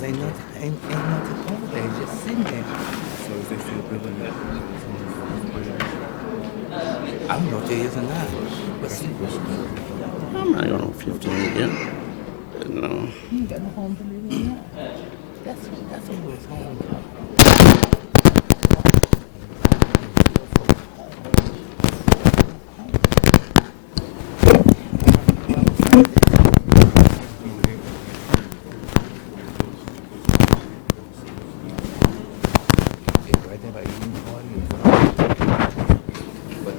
Because ain't nothing over there. It's just sitting there. So is they still building it? I don't know if there is or not. But see, I'm not going on 15 yet. No. he ain't got no home to live in now. That's who his home. Right there by Eden Party. But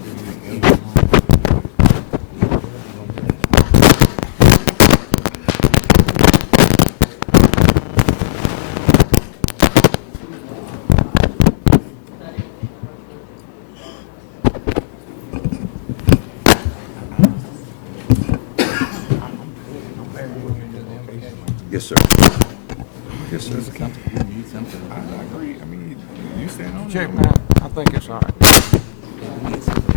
Yes, sir. Yes, sir. you need something. I agree. I mean, you stand on Check, it. man. I think it's all right. You need something.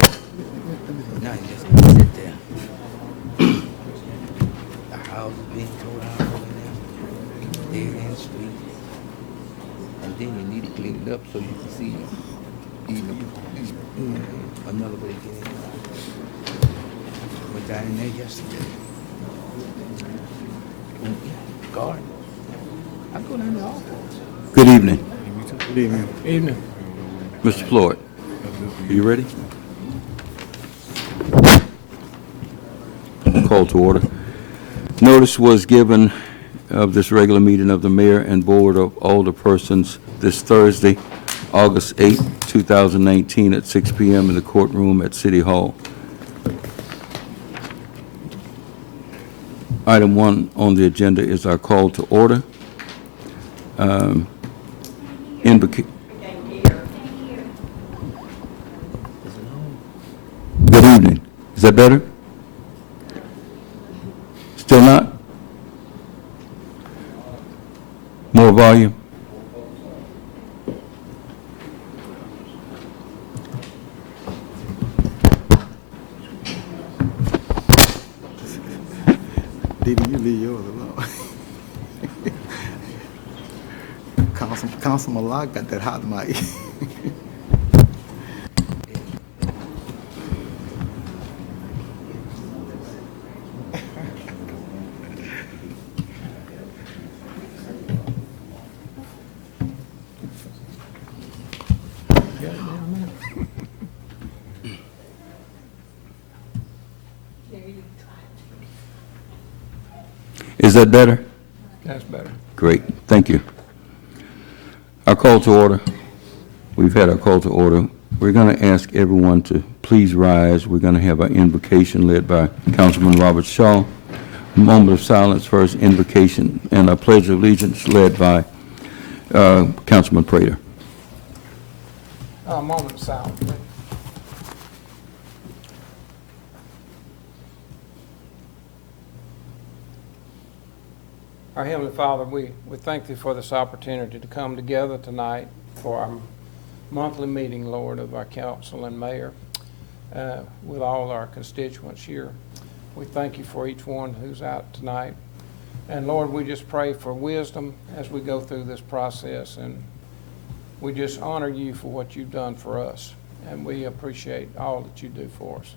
No, you just gonna sit there. The house is being tore down over there. Dead end street. And then you need to clean it up so you can see another way to get in. Went down in there yesterday. Garden. I go down there often. Good evening, Good evening. Evening. Mr. Floyd. Are you ready? Call to order. Notice was given of this regular meeting of the Mayor and Board of Alderpersons this Thursday, August 8, 2019 at 6 p.m. in the courtroom at City Hall. Item 1 on the agenda is our call to order. Good evening. Is that better? Still not? More volume? Didi, you leave yours alone. Councilman Locke got that hot mic. Is that better? That's better. Great, thank you. Our call to order. We've had our call to order. We're going to ask everyone to please rise. We're going to have our invocation led by Councilman Robert Shaw. A moment of silence for his invocation, and a pledge of allegiance led by Councilman Prater. A moment of silence, please. Our Heavenly Father, we thank Thee for this opportunity to come together tonight for our monthly meeting, Lord, of our council and mayor with all our constituents here. We thank You for each one who's out tonight. And Lord, we just pray for wisdom as we go through this process. And we just honor You for what You've done for us. And we appreciate all that You do for us.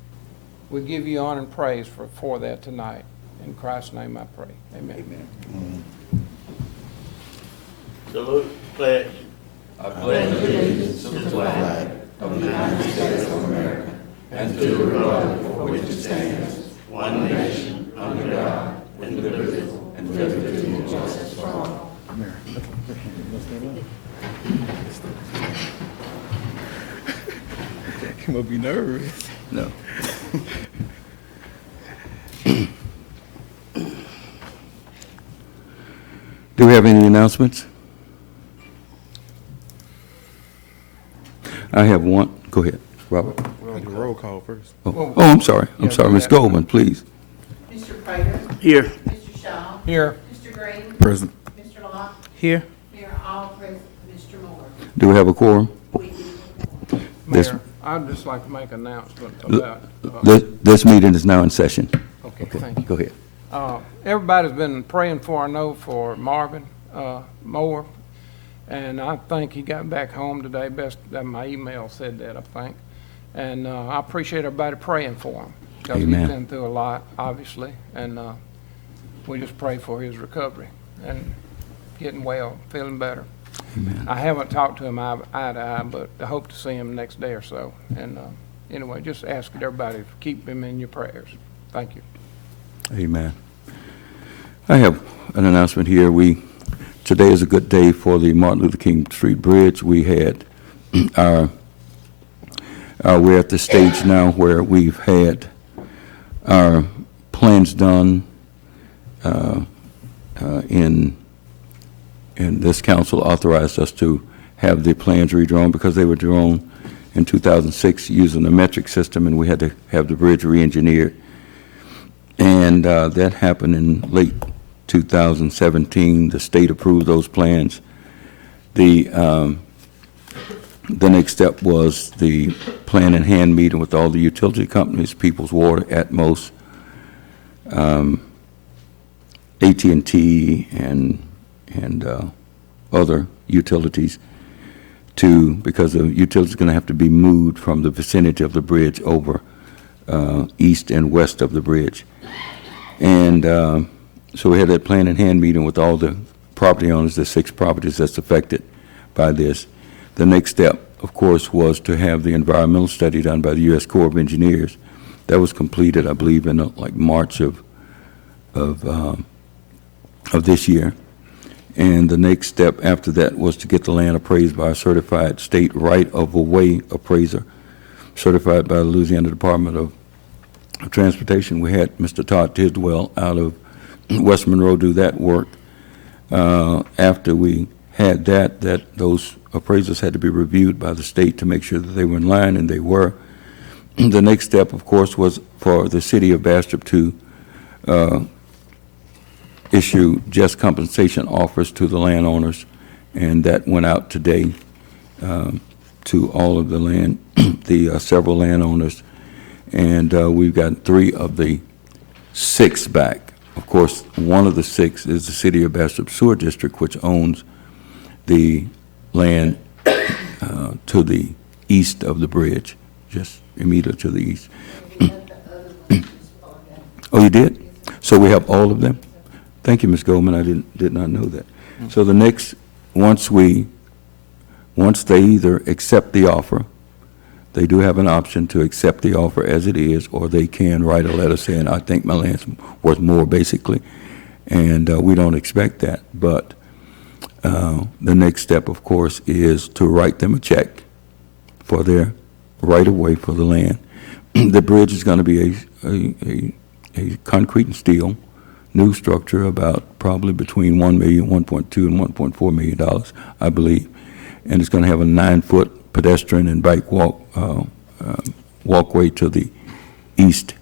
We give You honor and praise for that tonight. In Christ's name I pray. Amen. Amen. Salute, pledge. I pledge allegiance to the flag of the United States of America and to the republic for which it stands, one nation, under God, indivisible, and with liberty and justice for all. You must be nervous. No. Do we have any announcements? I have one. Go ahead, Robert. We'll do roll call first. Oh, I'm sorry. I'm sorry. Ms. Goldman, please. Mr. Prater. Here. Mr. Shaw. Here. Mr. Green. Present. Mr. Locke. Here. Mayor, all present. Mr. Moore. Do we have a quorum? We do. This- Mayor, I'd just like to make an announcement about, This meeting is now in session. okay, thank you. Go ahead. Everybody's been praying for, I know, for Marvin. mower. And I think he got back home today. My email said that, I think. And I appreciate everybody praying for him. Because he's Amen. been through a lot, obviously. And we just pray for his recovery and getting well, feeling better. Amen. I haven't talked to him eye to eye, but I hope to see him next day or so. And anyway, just ask everybody to keep him in your prayers. Thank you. Amen. I have an announcement here. Today is a good day for the Martin Luther King Street Bridge. We had we're at the stage now where we've had our plans done and this council authorized us to have the plans redrawn because they were drawn in 2006 using the metric system, and we had to have the bridge re-engineered. And that happened in late 2017. The state approved those plans. The next step was the plan in hand meeting with all the utility companies, People's Water, Atmos, AT&T, and other utilities because the utility is going to have to be moved from the vicinity of the bridge over east and west of the bridge. And so we had that plan in hand meeting with all the property owners, the 6 properties that's affected by this. The next step, of course, was to have the environmental study done by the U.S. Corps of Engineers. That was completed, I believe, in like March of this year. And the next step after that was to get the land appraised by a certified state right-of-way appraiser, certified by the Louisiana Department of Transportation. We had Mr. Todd Tisdwell out of West Monroe do that work. After we had those appraisals had to be reviewed by the state to make sure that they were in line, and they were. The next step, of course, was for the city of Bastrop to issue just compensation offers to the landowners, and that went out today to all of the several landowners, and we've got 3 of the 6 back. Of course, one of the 6 is the city of Bastrop Sewer District, which owns the land to the east of the bridge, just immediately to the east. Oh, you did? So we have all of them? Thank you, Ms. Goldman. I did not know that. So the next, once they either accept the offer, they do have an option to accept the offer as it is, or they can write a letter saying, I think my land's worth more, basically. And we don't expect that. But the next step, of course, is to write them a check for their right-of-way for the land. The bridge is going to be a concrete and steel new structure, about probably between $1 million, $1.2 and $1.4 million, I believe. And it's going to have a 9-foot pedestrian and bike walkway to the east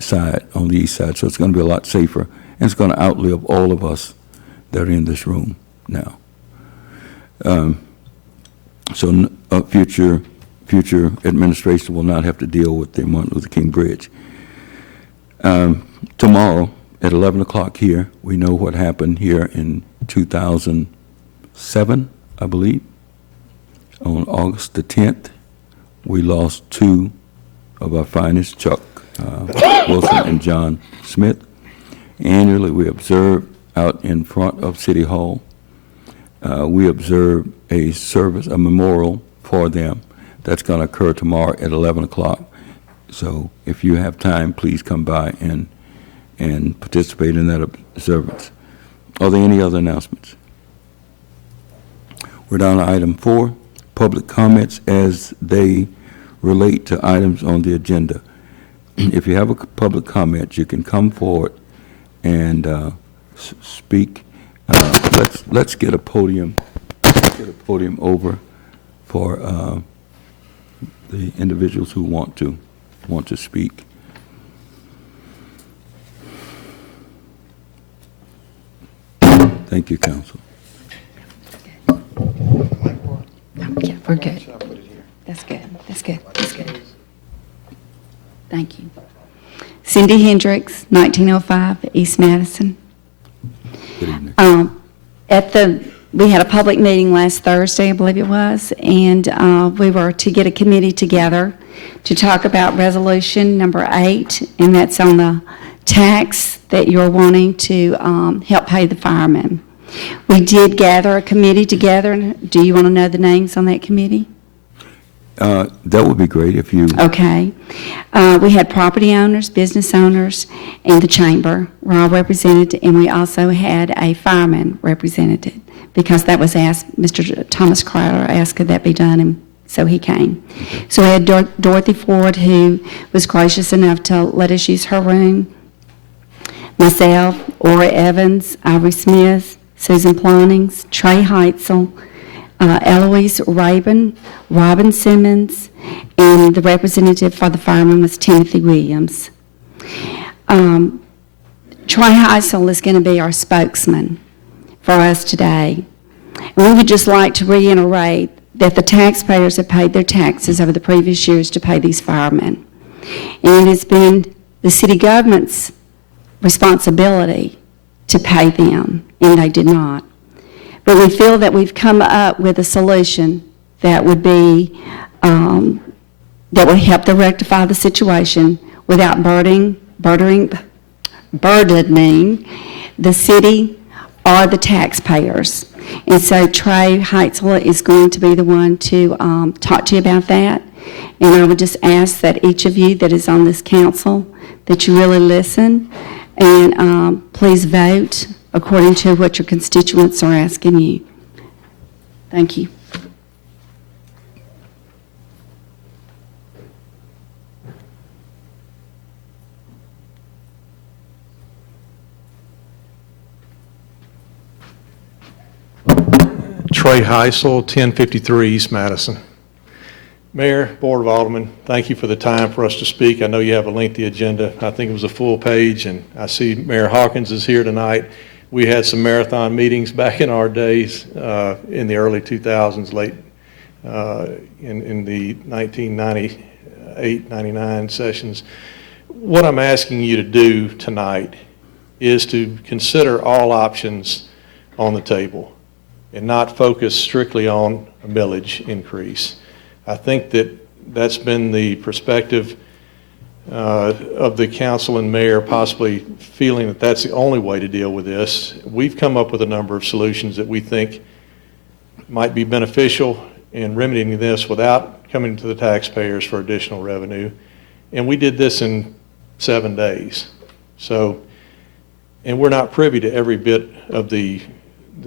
side, on the east side. So it's going to be a lot safer, and it's going to outlive all of us that are in this room now. So future administration will not have to deal with the Martin Luther King Bridge. Tomorrow at 11 o'clock here, we know what happened here in 2007, I believe. On August the 10th, we lost 2 of our finest, Chuck Wilson and John Smith. Annually, we observe out in front of City Hall, we observe a service, a memorial for them that's going to occur tomorrow at 11 o'clock. So if you have time, please come by and participate in that observance. Are there any other announcements? We're down to item 4, public comments as they relate to items on the agenda. If you have a public comment, you can come forward and speak. Let's get a podium. Over for the individuals who want to speak. Thank you, Council. Yeah, we're good. That's good. That's good. That's good. Thank you. Cindy Hendricks, 1905 East Madison. Good evening. we had a public meeting last Thursday, I believe it was, and we were to get a committee together to talk about resolution number 8, and that's on the tax that you're wanting to help pay the firemen. We did gather a committee together. Do you want to know the names on that committee? That would be great if you... Okay. We had property owners, business owners, and the chamber were all represented, and we also had a fireman represented because that was asked, Mr. Thomas Crowder asked could that be done, and so he came. So we had Dorothy Ford, who was gracious enough to let us use her room, myself, Ora Evans, Ivory Smith, Susan Plonings, Trey Heitzel, Eloise Rabin, Robin Simmons, and the representative for the firemen was Timothy Williams. Trey Heitzel is going to be our spokesman for us today. And we would just like to reiterate that the taxpayers have paid their taxes over the previous years to pay these firemen. And it has been the city government's responsibility to pay them, and they did not. But we feel that we've come up with a solution that would be, that would help to rectify the situation without burdening the city or the taxpayers. And so Trey Heitzel is going to be the one to talk to you about that. And I would just ask that each of you that is on this council, that you really listen and please vote according to what your constituents are asking you. Thank you. Trey Heisel, 1053 East Madison. Mayor, Board of Aldermen, thank you for the time for us to speak. I know you have a lengthy agenda. I think it was a full page, and I see Mayor Hawkins is here tonight. We had some marathon meetings back in our days in the early 2000s, late in the 1998, 99 sessions. What I'm asking you to do tonight is to consider all options on the table and not focus strictly on a millage increase. I think that that's been the perspective of the council and mayor, possibly feeling that that's the only way to deal with this. We've come up with a number of solutions that we think might be beneficial in remedying this without coming to the taxpayers for additional revenue. And we did this in 7 days. So, and we're not privy to every bit of the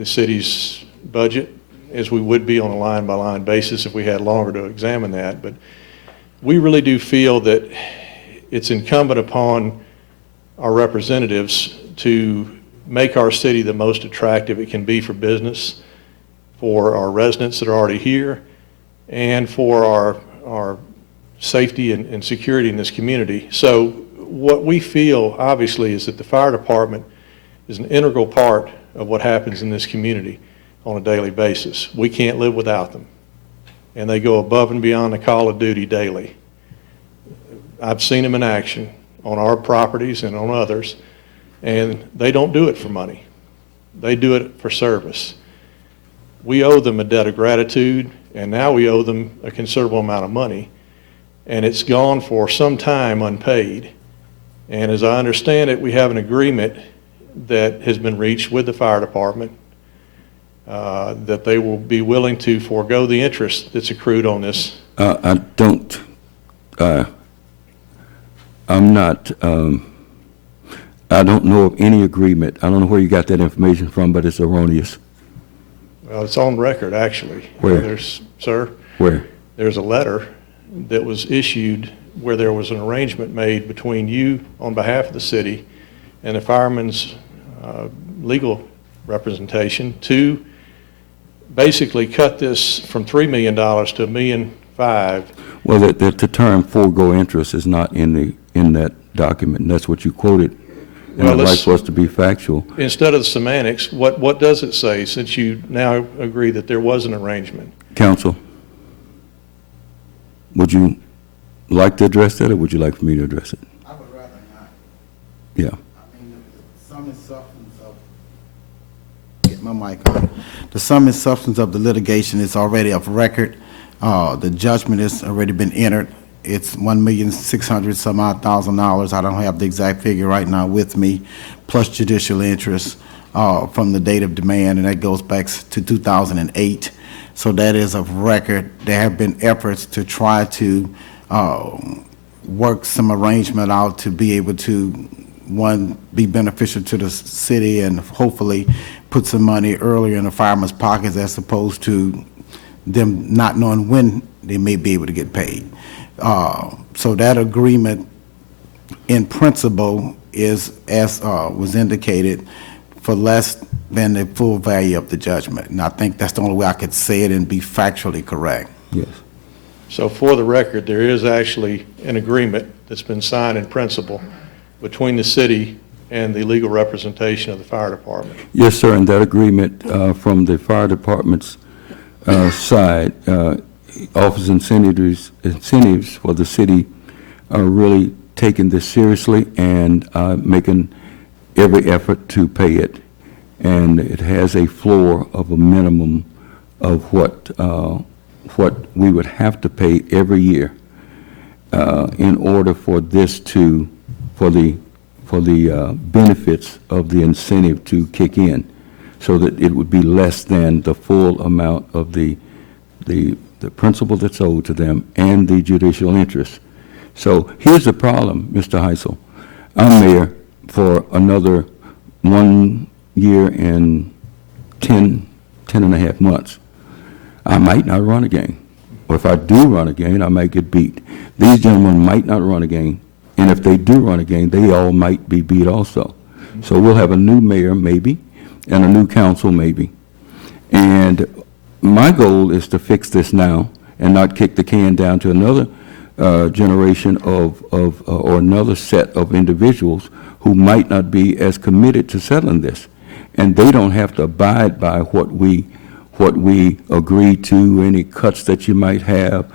city's budget as we would be on a line-by-line basis if we had longer to examine that. But we really do feel that it's incumbent upon our representatives to make our city the most attractive it can be for business, for our residents that are already here, and for our safety and security in this community. So what we feel, obviously, is that the fire department is an integral part of what happens in this community on a daily basis. We can't live without them. And they go above and beyond the call of duty daily. I've seen them in action on our properties and on others, and they don't do it for money. They do it for service. We owe them a debt of gratitude, and now we owe them a considerable amount of money, and it's gone for some time unpaid. And as I understand it, we have an agreement that has been reached with the fire department that they will be willing to forego the interest that's accrued on this. I'm not, I don't know of any agreement. I don't know where you got that information from, but it's erroneous. Well, it's on record, actually. Where? Sir? Where? There's a letter that was issued where there was an arrangement made between you on behalf of the city and the firemen's legal representation to basically cut this from $3 million to $1.5 million. Well, the term forego interest is not in that document, and that's what you quoted. And Well, I'd like for us to be factual. Instead of the semantics, what does it say, since you now agree that there was an arrangement? Counsel, would you like to address that, or would you like for me to address it? I would rather not. Yeah. I mean, some is substance of My mic on. The sum and substance of the litigation is already of record. The judgment has already been entered. It's $1,600,000 some odd thousand. I don't have the exact figure right now with me, plus judicial interest from the date of demand, and that goes back to 2008. So that is of record. There have been efforts to try to work some arrangement out to be able to, one, be beneficial to the city and hopefully put some money earlier in the firemen's pockets as opposed to them not knowing when they may be able to get paid. So that agreement in principle is, as was indicated, for less than the full value of the judgment. And I think that's the only way I could say it and be factually correct. Yes. So for the record, there is actually an agreement that's been signed in principle between the city and the legal representation of the fire department. Yes, sir, and that agreement from the fire department's side offers incentives for the city are really taking this seriously and making every effort to pay it. And it has a floor of a minimum of what we would have to pay every year in order for this to, for the benefits of the incentive to kick in, so that it would be less than the full amount of the principal that's owed to them and the judicial interest. So here's the problem, Mr. Heisel. I'm mayor for another 1 year and 10 and a half months. I might not run again. Or if I do run again, I might get beat. These gentlemen might not run again. And if they do run again, they all might be beat also. So we'll have a new mayor maybe and a new council maybe. And my goal is to fix this now and not kick the can down to another generation or another set of individuals who might not be as committed to settling this. And they don't have to abide by what we agree to, any cuts that you might have.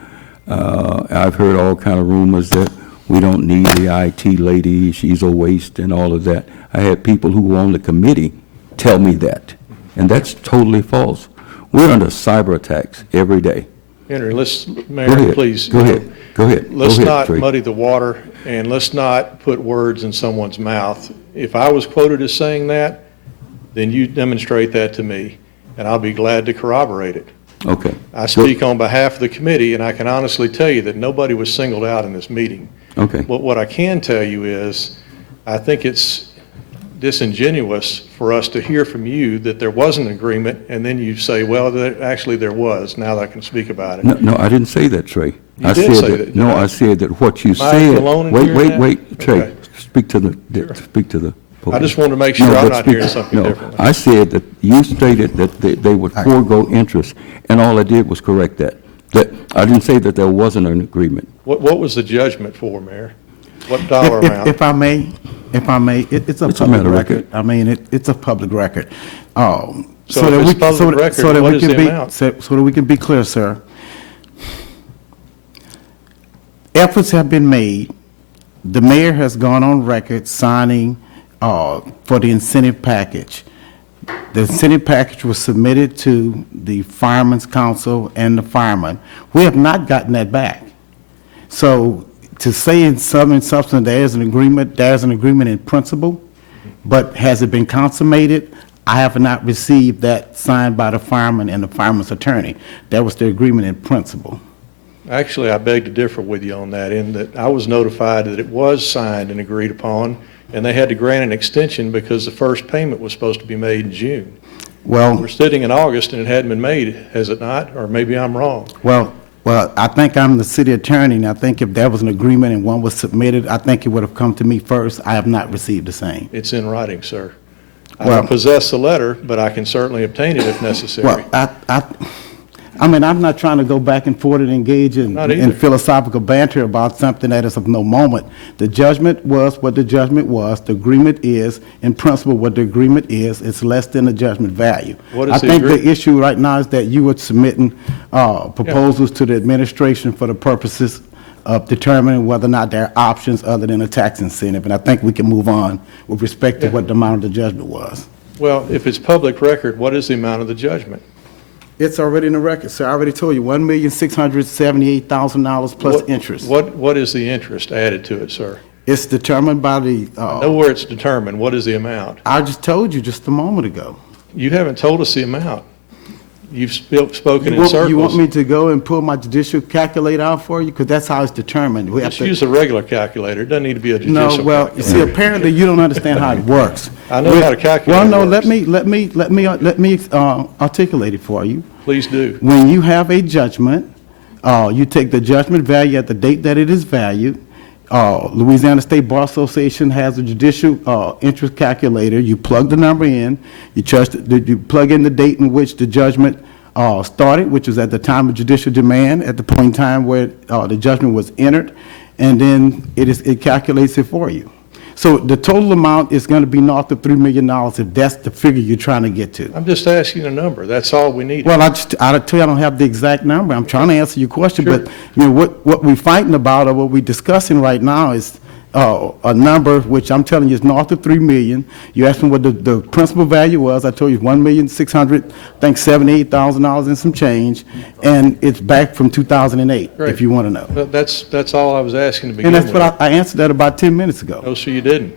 I've heard all kind of rumors that we don't need the IT lady, she's a waste and all of that. I had people who were on the committee tell me that, and that's totally false. We're under cyber attacks every day. Henry, Go Mayor, ahead. please. Go ahead. Let's Go ahead, not Trey. muddy the water, and let's not put words in someone's mouth. If I was quoted as saying that, then you demonstrate that to me, and I'll be glad to corroborate it. Okay. I speak on behalf of the committee, and I can honestly tell you that nobody was singled out in this meeting. Okay. But what I can tell you is, I think it's disingenuous for us to hear from you that there was an agreement, and then you say, well, actually there was, now that I can speak about it. No, I didn't say that, Trey. You I did said say that. No, I said that what you Am I said. alone in hearing that? Wait, Trey. Okay. Speak to the Sure. podium. I just wanted to make sure No, I'm but not speak- hearing something no, differently. I said that you stated that they would forego interest, and all I did was correct that. That I didn't say that there wasn't an agreement. What was the judgment for, Mayor? What dollar amount? If I may, it's a It's a public matter of record. record. I mean, it's a public record. So if it's public record, what is the amount? So that we can be clear, sir. Efforts have been made. The mayor has gone on record signing for the incentive package. The incentive package was submitted to the Firemen's Council and the firemen. We have not gotten that back. So to say in sum and substance there's an agreement in principle, but has it been consummated? I have not received that signed by the fireman and the fireman's attorney. That was the agreement in principle. Actually, I beg to differ with you on that, in that I was notified that it was signed and agreed upon, and they had to grant an extension because the first payment was supposed to be made in June. Well, We're sitting in August and it hadn't been made, has it not? Or maybe I'm wrong. Well, I think I'm the city attorney, and I think if there was an agreement and one was submitted, I think it would have come to me first. I have not received the same. It's in writing, sir. I Well- don't possess the letter, but I can certainly obtain it if necessary. Well, I mean, I'm not trying to go back and forth and engage Not either. in philosophical banter about something that is of no moment. The judgment was what the judgment was. The agreement is, in principle, what the agreement is. It's less than the judgment value. What is I the think the agree- issue right now is that you were submitting proposals to the administration for the purposes of determining whether or not there are options other than a tax incentive. And I think we can move on with respect to Yeah. what the amount of the judgment was. Well, if it's public record, what is the amount of the judgment? It's already in the record, sir. I already told you, $1,678,000 plus What- interest. What is the interest added to it, sir? It's determined by the, I know where it's determined. What is the amount? I just told you just a moment ago. You haven't told us the amount. You've spoken in You want circles. me to go and pull my judicial calculator out for you? Because that's how it's determined. We have Just to. use a regular calculator. It doesn't need to be a No, judicial well, you see, calculator. apparently you don't understand how it works. I know how to calculate Well, no, works. let me articulate it for you. Please do. When you have a judgment, you take the judgment value at the date that it is valued. Louisiana State Bar Association has a judicial interest calculator. You plug the number in, you plug in the date in which the judgment started, which was at the time of judicial demand, at the point in time where the judgment was entered, and then it calculates it for you. So the total amount is going to be north of $3 million if that's the figure you're trying to get to. I'm just asking a number. That's all we need. Well, I tell you, I don't have the exact number. I'm trying to answer your question, Sure. but what we're fighting about or what we're discussing right now is a number which I'm telling you is north of $3 million. You asked me what the principal value was. I told you $1,678,000 and some change, and it's back from 2008. Great. If you want to know. But that's all I was asking to begin And with. that's what I answered that about 10 minutes ago. No, sir, you didn't.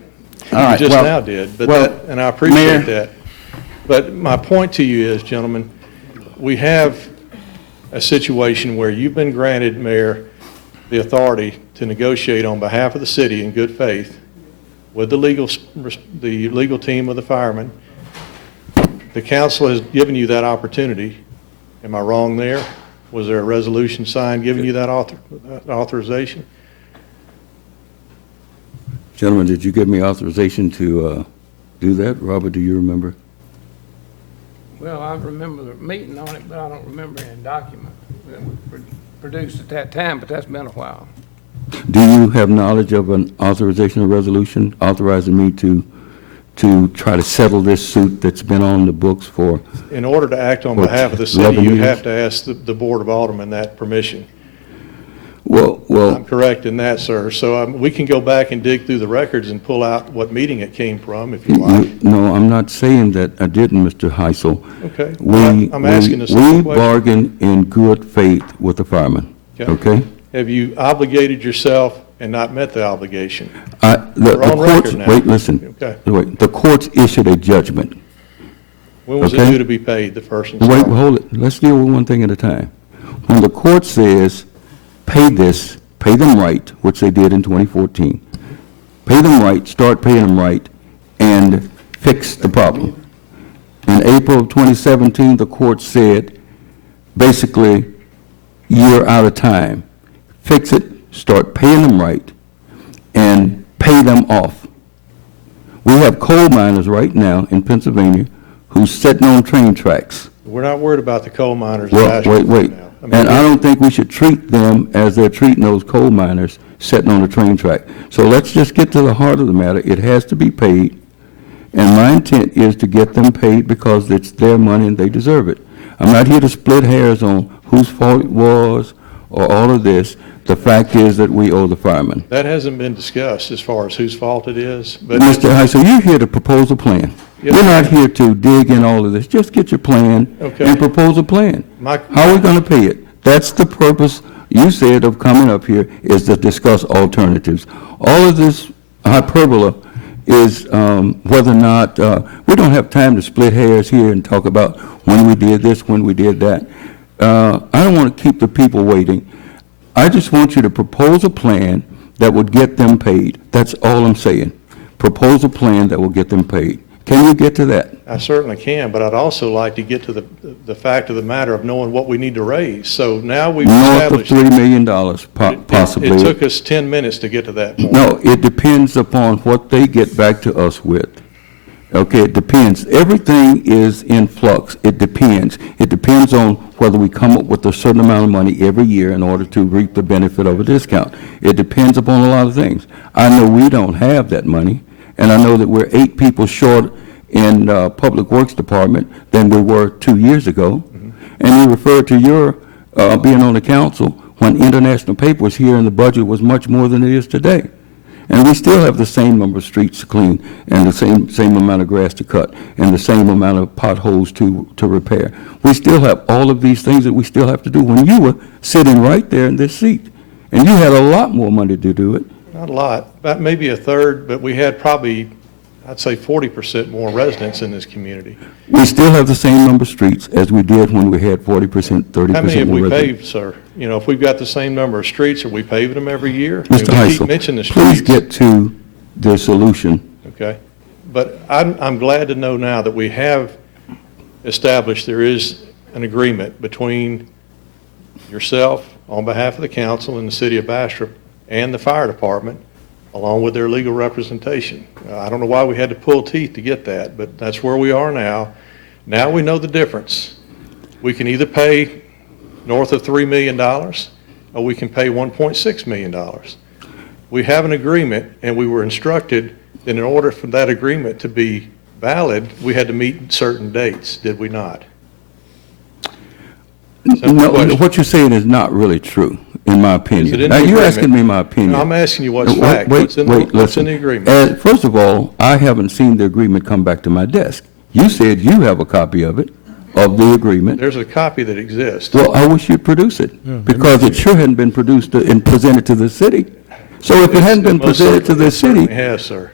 All right, You just well- now did, but well, and I appreciate Mayor- that. But my point to you is, gentlemen, we have a situation where you've been granted, Mayor, the authority to negotiate on behalf of the city in good faith with the legal team of the firemen. The council has given you that opportunity. Am I wrong there? Was there a resolution signed giving you that authorization? Gentlemen, did you give me authorization to do that? Robert, do you remember? Well, I remember the meeting on it, but I don't remember any document that was produced at that time, but that's been a while. Do you have knowledge of an authorization or resolution authorizing me to try to settle this suit that's been on the books for? In order to act on For behalf of the 11 city, you years? have to ask the Board of Aldermen that permission. Well, I'm correct in that, sir. So we can go back and dig through the records and pull out what meeting it came from, if you like. no, I'm not saying that I didn't, Mr. Heisel. Okay. We I'm asking a simple we question. bargained in good faith with the firemen, okay? Have you obligated yourself and not met the obligation? The We're on courts, record now. wait, listen. Okay. Wait, the courts issued a judgment. When was it Okay. due to be paid, the first Wait, installment? hold it. Let's deal with one thing at a time. When the court says, pay this, pay them right, which they did in 2014, pay them right, start paying them right, and fix the problem. In April of 2017, the court said, basically, you're out of time. Fix it, start paying them right, and pay them off. We have coal miners right now in Pennsylvania who's sitting on train tracks. We're not worried about the coal miners. Well, in Bastrop wait. now. And I don't think we should treat them as they're treating those coal miners sitting on the train track. So let's just get to the heart of the matter. It has to be paid, and my intent is to get them paid because it's their money and they deserve it. I'm not here to split hairs on whose fault it was or all of this. The fact is that we owe the firemen. That hasn't been discussed as far as whose fault it is, but Mr. Heisel, you're here to propose a plan. Yes, We're not sir. here to dig in all of this. Just get your plan Okay. and propose a plan. How are we going to pay it? That's the purpose, you said, of coming up here, is to discuss alternatives. All of this hyperbole is whether or not, we don't have time to split hairs here and talk about when we did this, when we did that. I don't want to keep the people waiting. I just want you to propose a plan that would get them paid. That's all I'm saying. Propose a plan that will get them paid. Can you get to that? I certainly can, but I'd also like to get to the fact of the matter of knowing what we need to raise. So now we've North of established. $3 million, possibly. It took us 10 minutes to get to that point. No, it depends upon what they get back to us with. Okay, it depends. Everything is in flux. It depends. It depends on whether we come up with a certain amount of money every year in order to reap the benefit of a discount. It depends upon a lot of things. I know we don't have that money, and I know that we're 8 people short in Public Works Department than we were 2 years ago. And you referred to your being on the council when International Paper was here and the budget was much more than it is today. And we still have the same number of streets to clean, and the same amount of grass to cut, and the same amount of potholes to repair. We still have all of these things that we still have to do when you were sitting right there in this seat. And you had a lot more money to do it. Not a lot, about maybe a third, but we had probably, I'd say 40% more residents in this community. We still have the same number of streets as we did when we had 40%, 30% more How many have we residents. paved, sir? You know, if we've got the same number of streets, are we paving them every year? I mean, Mr. we keep mentioning the Heisel, please streets. get to the solution. Okay, but I'm glad to know now that we have established there is an agreement between yourself on behalf of the council and the city of Bastrop and the fire department, along with their legal representation. I don't know why we had to pull teeth to get that, but that's where we are now. Now we know the difference. We can either pay north of $3 million, or we can pay $1.6 million. We have an agreement, and we were instructed that in order for that agreement to be valid, we had to meet certain dates, did we not? Simple No, question. what you're saying is not really true, in my Is it opinion. in Now, the you're agreement? asking me my opinion. No, I'm asking you what's Wait, fact, what's in wait, what's in listen. the agreement. First of all, I haven't seen the agreement come back to my desk. You said you have a copy of it, of the agreement. There's a copy that exists. Well, I wish you'd produce it, because it sure hadn't been produced and presented to the city. So if it hadn't been Most presented to certainly- the it certainly city, has, sir.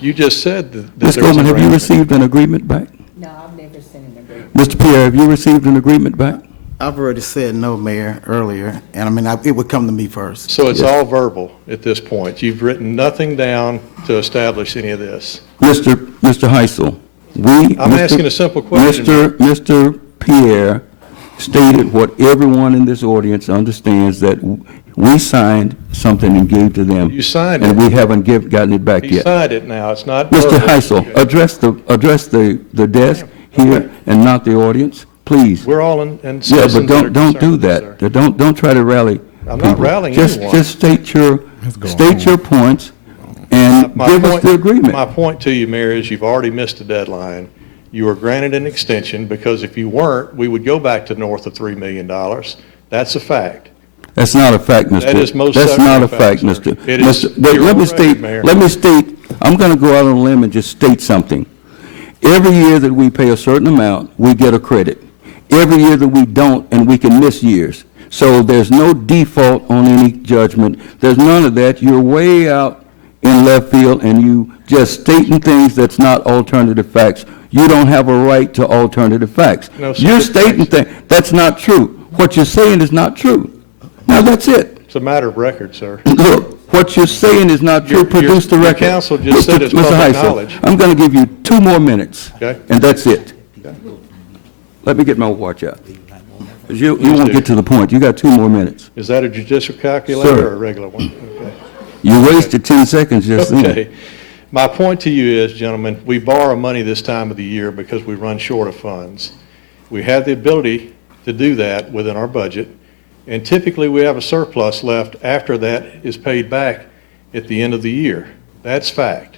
You just said that Ms. there's an Goldman, have you arrangement. received an agreement back? No, I've never seen an agreement. Mr. Pierre, have you received an agreement back? I've already said no, Mayor, earlier, and I mean, it would come to me first. So it's all verbal at this point. You've written nothing down to establish any of this. Mr. Heisel, I'm asking a simple question. Mr. Pierre stated what everyone in this audience understands, that we signed something and gave to them. You signed And it. we haven't gotten it back You yet. signed it now. It's not Mr. verbal. Heisel, address the desk here and not the audience, please. We're all in Yeah, citizens but that are don't do concerned, sir. that. Don't try to rally I'm not people. rallying Just anyone. Just state your points and My give us point- the agreement. My point to you, Mayor, is you've already missed the deadline. You were granted an extension, because if you weren't, we would go back to north of $3 million. That's a fact. That's not a fact, Mr. That is most That's certainly not a a fact, fact, sir. Mr. It is. Wait, You're let me on record, state, Mayor. I'm going to go out on a limb and just state something. Every year that we pay a certain amount, we get a credit. Every year that we don't, and we can miss years. So there's no default on any judgment. There's none of that. You're way out in left field, and you just stating things that's not alternative facts. You don't have a right to alternative facts. No, sir. You're stating things, that's not true. What you're saying is not true. Now, that's it. It's a matter of record, sir. Look, what you're saying is not true. Your- Produce the your record. counsel just said it's Mr. public Heisel, knowledge. I'm going to give you 2 more minutes. Okay. And that's it. Okay. Let me get my watch out. 'Cause you Please won't do. get to the point. You got 2 more minutes. Is that a judicial calculator Sir. or a regular one? Okay. You wasted 10 seconds just then. Okay. My point to you is, gentlemen, we borrow money this time of the year because we run short of funds. We have the ability to do that within our budget, and typically we have a surplus left after that is paid back at the end of the year. That's fact.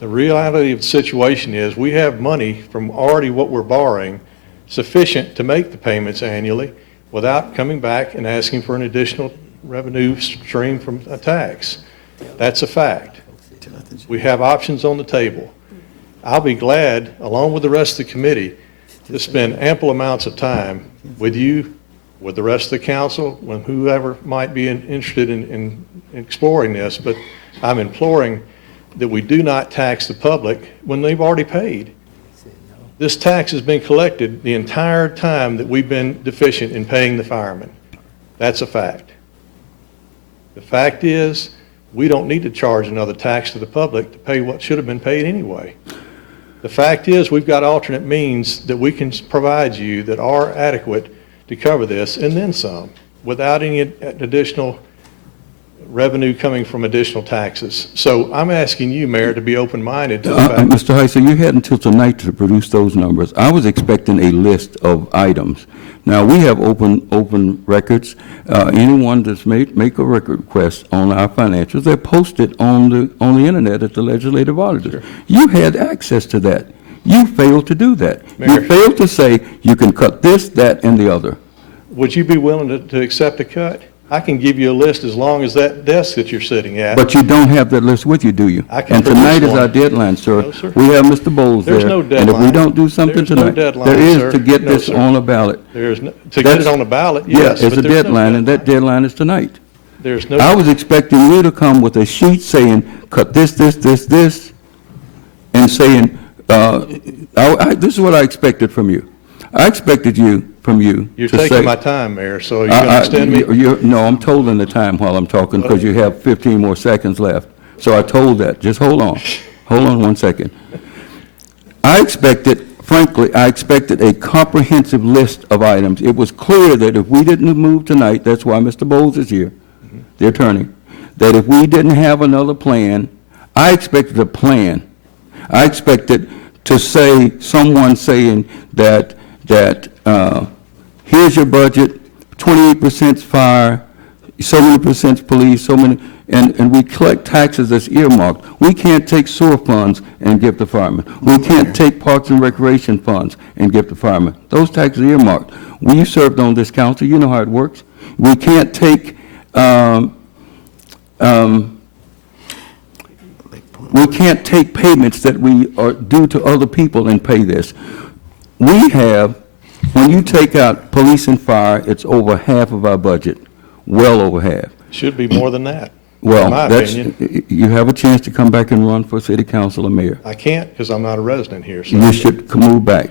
The reality of the situation is we have money from already what we're borrowing sufficient to make the payments annually without coming back and asking for an additional revenue stream from a tax. That's a fact. We have options on the table. I'll be glad, along with the rest of the committee, to spend ample amounts of time with you, with the rest of the council, with whoever might be interested in exploring this, but I'm imploring that we do not tax the public when they've already paid. This tax has been collected the entire time that we've been deficient in paying the firemen. That's a fact. The fact is, we don't need to charge another tax to the public to pay what should have been paid anyway. The fact is, we've got alternate means that we can provide you that are adequate to cover this, and then some, without any additional revenue coming from additional taxes. So I'm asking you, Mayor, to be open-minded to the fact. Mr. Heisel, you had until tonight to produce those numbers. I was expecting a list of items. Now, we have open records. Anyone that's make a record request on our financials, they're posted on the internet at the legislative auditor. You had access to that. You failed to do that. Mayor. You failed to say you can cut this, that, and the other. Would you be willing to accept a cut? I can give you a list as long as that desk that you're sitting at. But you don't have that list with you, do you? I can And tonight produce is our one. deadline, sir. No, sir. We have Mr. Bowles there. There's no And if we deadline. don't do something There's no tonight, deadline, there is sir. to get No, this sir. on a ballot. There's no, to get it on the ballot, yes. Yeah, it's but a there's no deadline, and that deadline is tonight. There's no. I was expecting you to come with a sheet saying, cut this, and saying, this is what I expected from you. I expected from you You're to say. taking my time, Mayor, so you understand me? No, I'm holding the time while I'm talking because you have 15 more seconds left. So I told that. Just hold on. Hold on 1 second. Frankly, I expected a comprehensive list of items. It was clear that if we didn't move tonight, that's why Mr. Bowles is here, the attorney, that if we didn't have another plan, I expected a plan. I expected to say, someone saying that here's your budget, 28% fire, so many percent police, so many, and we collect taxes that's earmarked. We can't take sewer funds and give to firemen. We can't take parks and recreation funds and give to firemen. Those taxes are earmarked. When you served on this council, you know how it works. We can't take, we can't take payments that we are due to other people and pay this. We have, when you take out police and fire, it's over half of our budget, well over half. Should be more than that, Well, in my that's, opinion. you have a chance to come back and run for city council or mayor. I can't because I'm not a resident here, so. You should move back.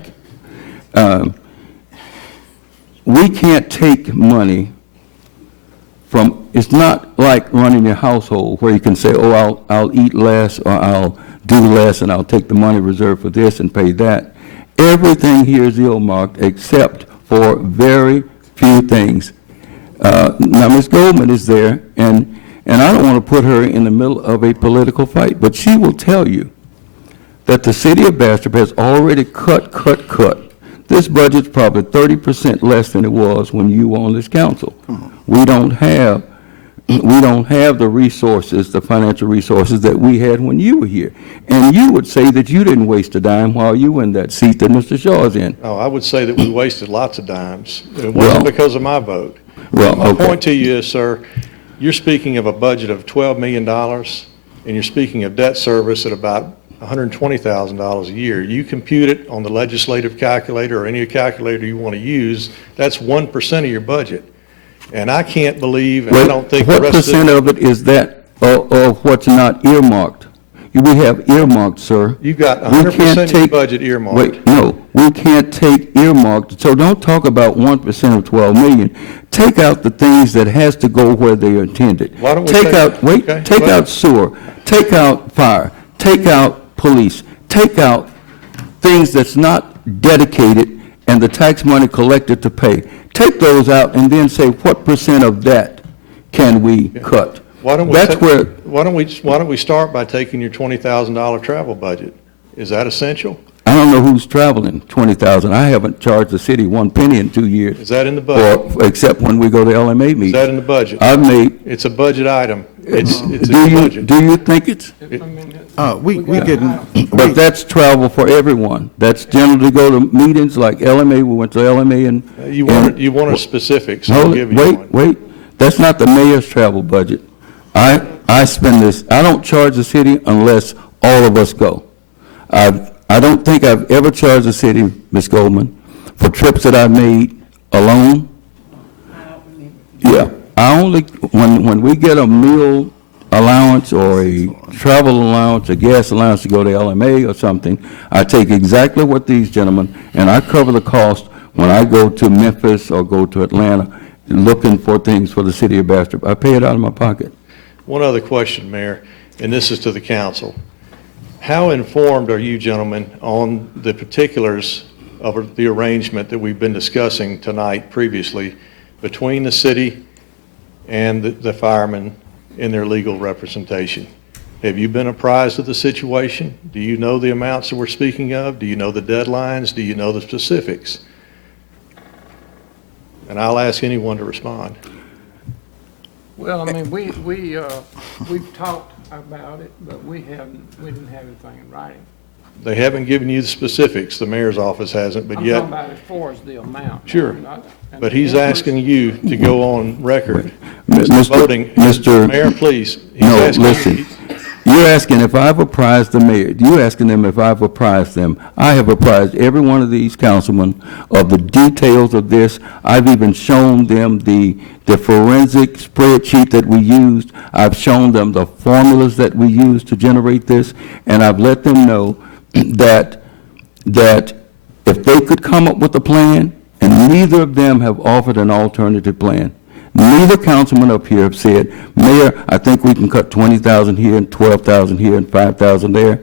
We can't take money from, it's not like running your household where you can say, oh, I'll eat less or I'll do less and I'll take the money reserved for this and pay that. Everything here is earmarked except for very few things. Now, Ms. Goldman is there, and I don't want to put her in the middle of a political fight, but she will tell you that the city of Bastrop has already cut. This budget's probably 30% less than it was when you were on this council. We don't have the resources, the financial resources that we had when you were here. And you would say that you didn't waste a dime while you were in that seat that Mr. Shaw's in. Oh, I would say that we wasted lots of dimes. It Well- wasn't because of my vote. Well, My okay. point to you is, sir, you're speaking of a budget of $12 million, and you're speaking of debt service at about $120,000 a year. You compute it on the legislative calculator or any calculator you want to use, that's 1% of your budget. And I can't believe, and I don't think the What rest of percent of it is that of what's not earmarked? We have earmarked, sir. You've got We can't 100% of your take- budget earmarked. Wait, no, we can't take earmarked, so don't talk about 1% of 12 million. Take out the things that has to go where they are intended. Why don't we Take out, okay, wait, go take ahead. out sewer, take out fire, take out police, take out things that's not dedicated and the tax money collected to pay. Take those out and then say, what percent of that can we cut? Why don't we That's where, why don't we start by taking your $20,000 travel budget? Is that essential? I don't know who's traveling, 20,000. I haven't charged the city one penny in 2 years. Is that in the budget? Or, except when we go to LMA Is meetings. that in the budget? I've made, It's a budget item. It's in do the you, budget. do you think it's, We didn't, but that's travel for everyone. That's generally go to meetings like LMA, we went to LMA and. You wanted specifics, so I'll Hold give it, you wait, one. wait. That's not the mayor's travel budget. I spend this, I don't charge the city unless all of us go. I don't think I've ever charged the city, Ms. Goldman, for trips that I've made alone. Yeah, I only, when we get a meal allowance or a travel allowance, a gas allowance to go to LMA or something, I take exactly what these gentlemen, and I cover the cost when I go to Memphis or go to Atlanta looking for things for the city of Bastrop. I pay it out of my pocket. One other question, Mayor, and this is to the council. How informed are you gentlemen on the particulars of the arrangement that we've been discussing tonight previously between the city and the firemen in their legal representation? Have you been apprised of the situation? Do you know the amounts that we're speaking of? Do you know the deadlines? Do you know the specifics? And I'll ask anyone to respond. Well, I mean, we've talked about it, but we didn't have anything in writing. They haven't given you the specifics, the mayor's office hasn't, but I'm yet. talking about as far as the amount. Sure. And But the he's increase- asking you to go on record. Mr. Voting. Mr. Mayor, please. He's No, asking- listen. You're asking if I've apprised the mayor. You're asking them if I've apprised them. I have apprised every one of these councilmen of the details of this. I've even shown them the forensic spreadsheet that we used. I've shown them the formulas that we used to generate this, and I've let them know that if they could come up with a plan, and neither of them have offered an alternative plan. Neither councilman up here have said, Mayor, I think we can cut 20,000 here and 12,000 here and 5,000 there.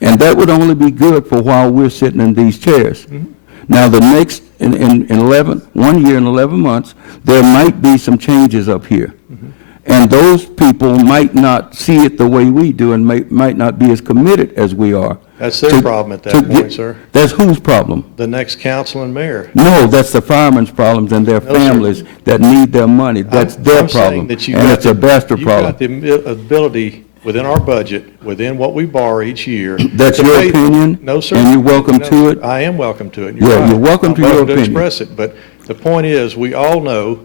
And that would only be good for while we're sitting in these chairs. Now, the next, in 1 year and 11 months, there might be some changes up here. And those people might not see it the way we do and might not be as committed as we are. That's their problem at that point, sir. That's whose problem? The next council and mayor. No, that's the firemen's problems and their No, sir. families that need their money. That's their I'm saying problem. that you And got it's a Bastrop problem. You've got the ability within our budget, within what we borrow each year. That's to your pay- opinion, No, sir. and you're welcome No, to it. I am welcome to it. Yeah, right. you're welcome to I'm your welcome opinion. express it, but the point is, we all know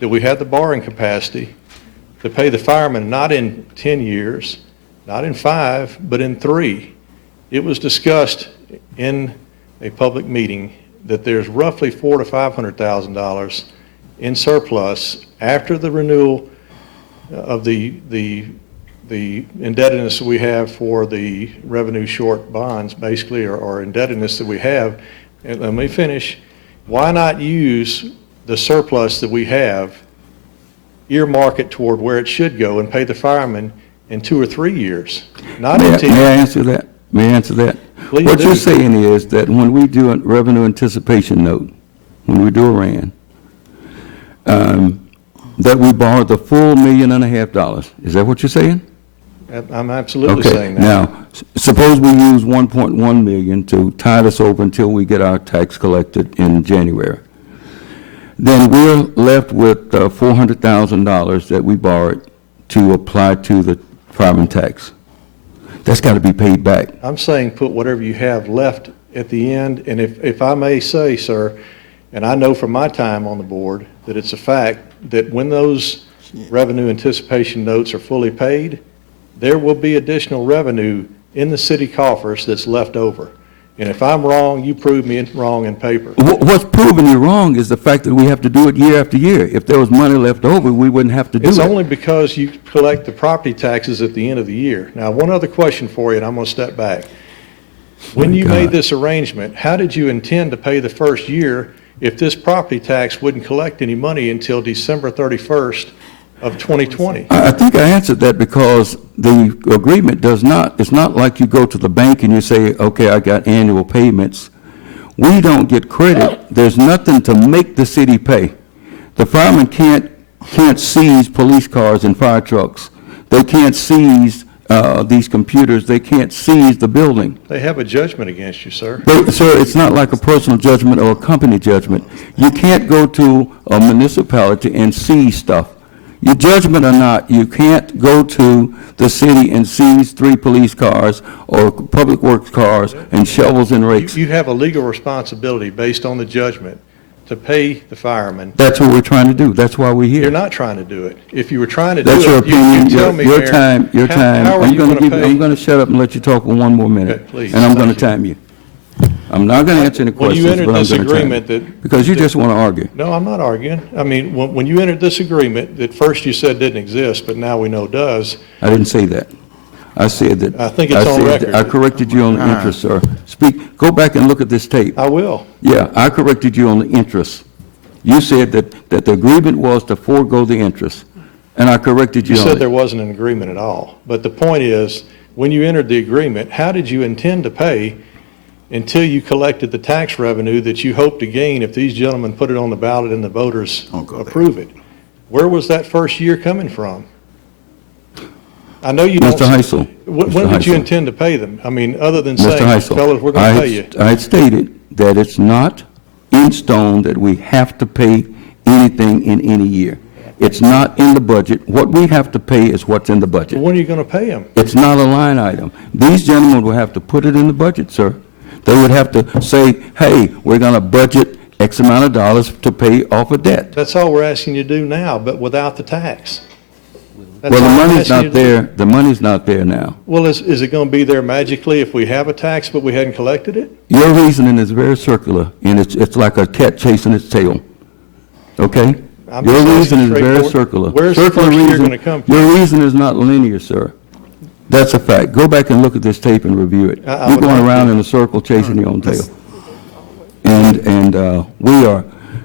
that we have the borrowing capacity to pay the firemen not in 10 years, not in 5, but in 3. It was discussed in a public meeting that there's roughly $400,000 to $500,000 in surplus after the renewal of the indebtedness that we have for the revenue short bonds, basically, or indebtedness that we have. And let me finish. Why not use the surplus that we have, earmark it toward where it should go, and pay the firemen in 2 or 3 years? Not in 10. May I answer that? May I answer that? Please What do. you're saying is that when we do a revenue anticipation note, when we do a RAN, that we borrow the full $1.5 million. Is that what you're saying? I'm absolutely Okay. saying that. Now, suppose we use 1.1 million to tide us over until we get our tax collected in January. Then we're left with $400,000 that we borrowed to apply to the fireman tax. That's got to be paid back. I'm saying put whatever you have left at the end, and if I may say, sir, and I know from my time on the board that it's a fact that when those revenue anticipation notes are fully paid, there will be additional revenue in the city coffers that's left over. And if I'm wrong, you prove me wrong in paper. What's proving you wrong is the fact that we have to do it year after year. If there was money left over, we wouldn't have to do it. It's only because you collect the property taxes at the end of the year. Now, one other question for you, and I'm going to step back. When you made this arrangement, how did you intend to pay the first year if this property tax wouldn't collect any money until December 31st of 2020? I think I answered that because the agreement does not, it's not like you go to the bank and you say, okay, I got annual payments. We don't get credit. There's nothing to make the city pay. The firemen can't seize police cars and fire trucks. They can't seize these computers. They can't seize the building. They have a judgment against you, sir. But, sir, it's not like a personal judgment or a company judgment. You can't go to a municipality and seize stuff. Your judgment or not, you can't go to the city and seize 3 police cars or public works cars and shovels and rakes. You have a legal responsibility based on the judgment to pay the firemen. That's what we're trying to do. That's why we're here. You're not trying to do it. If you were trying to do it, That's your opinion, you tell me, your Mayor, time, your time. How are I'm you gonna going to give, pay? I'm gonna shut up and let you talk for one more minute. Okay, please. And I'm gonna Thank you. time you. I'm not gonna answer any When you questions, entered but I'm this gonna time agreement you. that- Because you just wanna argue. No, I'm not arguing. I mean, when you entered this agreement, that first you said didn't exist, but now we know does. I didn't say that. I said that. I think it's on said record. I corrected you on the interest, sir. Go back and look at this tape. I will. Yeah, I corrected you on the interest. You said that the agreement was to forego the interest, and I corrected you You on said there it. wasn't an agreement at all. But the point is, when you entered the agreement, how did you intend to pay until you collected the tax revenue that you hope to gain if these gentlemen put it on the ballot and the voters Don't go there. approve it? Where was that first year coming from? I know you don't. Mr. Heisel. When Mr. did you Heisel. intend to pay them? I mean, other than Mr. saying, Heisel, fellas, we're going to pay you. I had stated that it's not in stone that we have to pay anything in any year. It's not in the budget. What we have to pay is what's in the budget. When are you going to pay them? It's not a line item. These gentlemen will have to put it in the budget, sir. They would have to say, hey, we're going to budget X amount of dollars to pay off a debt. That's all we're asking you to do now, but without the tax. That's Well, the all we're money's asking you not to do. there. The money's not there now. Well, is it going to be there magically if we have a tax but we hadn't collected it? Your reasoning is very circular, and it's like a cat chasing its tail. Okay? I'm Your just asking reason is very straightforward. circular. Where's the Circular first year reason- gonna come from? Your reason is not linear, sir. That's a fact. Go back and look at this tape and review it. I You're would going like around to. in a circle chasing your own tail. And we are,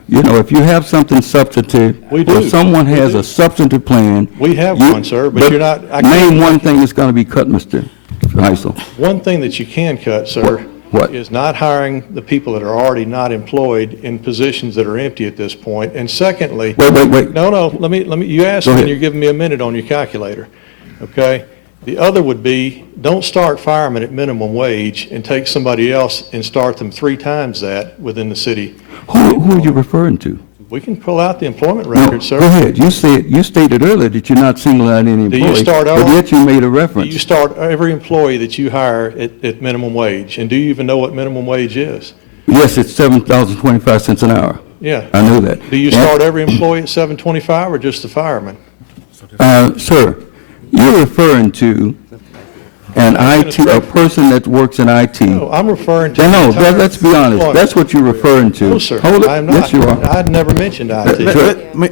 if you have something substantive, We or do. someone We has do. a substantive plan. We have you- one, sir, but you're not- I can't- Name one thing that's going to be cut, Mr. Heisel. One thing that you can cut, sir, What? is not hiring the people that are already not employed in positions that are empty at this point. And secondly, Wait. no, let me, you asked Go me ahead. and you're giving me a minute on your calculator, okay? The other would be, don't start firemen at minimum wage and take somebody else and start them 3 times that within the city. Who are you referring to? We can pull out the employment No, record, sir. Go ahead. You stated earlier that you're not singling out any Do you employee, start but all- yet you made a You reference. start every employee that you hire at minimum wage. And do you even know what minimum wage is? Yes, it's $7.25 an hour. Yeah. I know that. Do you And- start every employee at 7.25 or just the fireman? Sir, you're referring to an a person that works in IT. No, I'm referring to. No, the entire let's be honest. employment. That's what you're referring to. No, sir, Hold it. I am not. Yes, you are. I'd never mentioned IT. Let me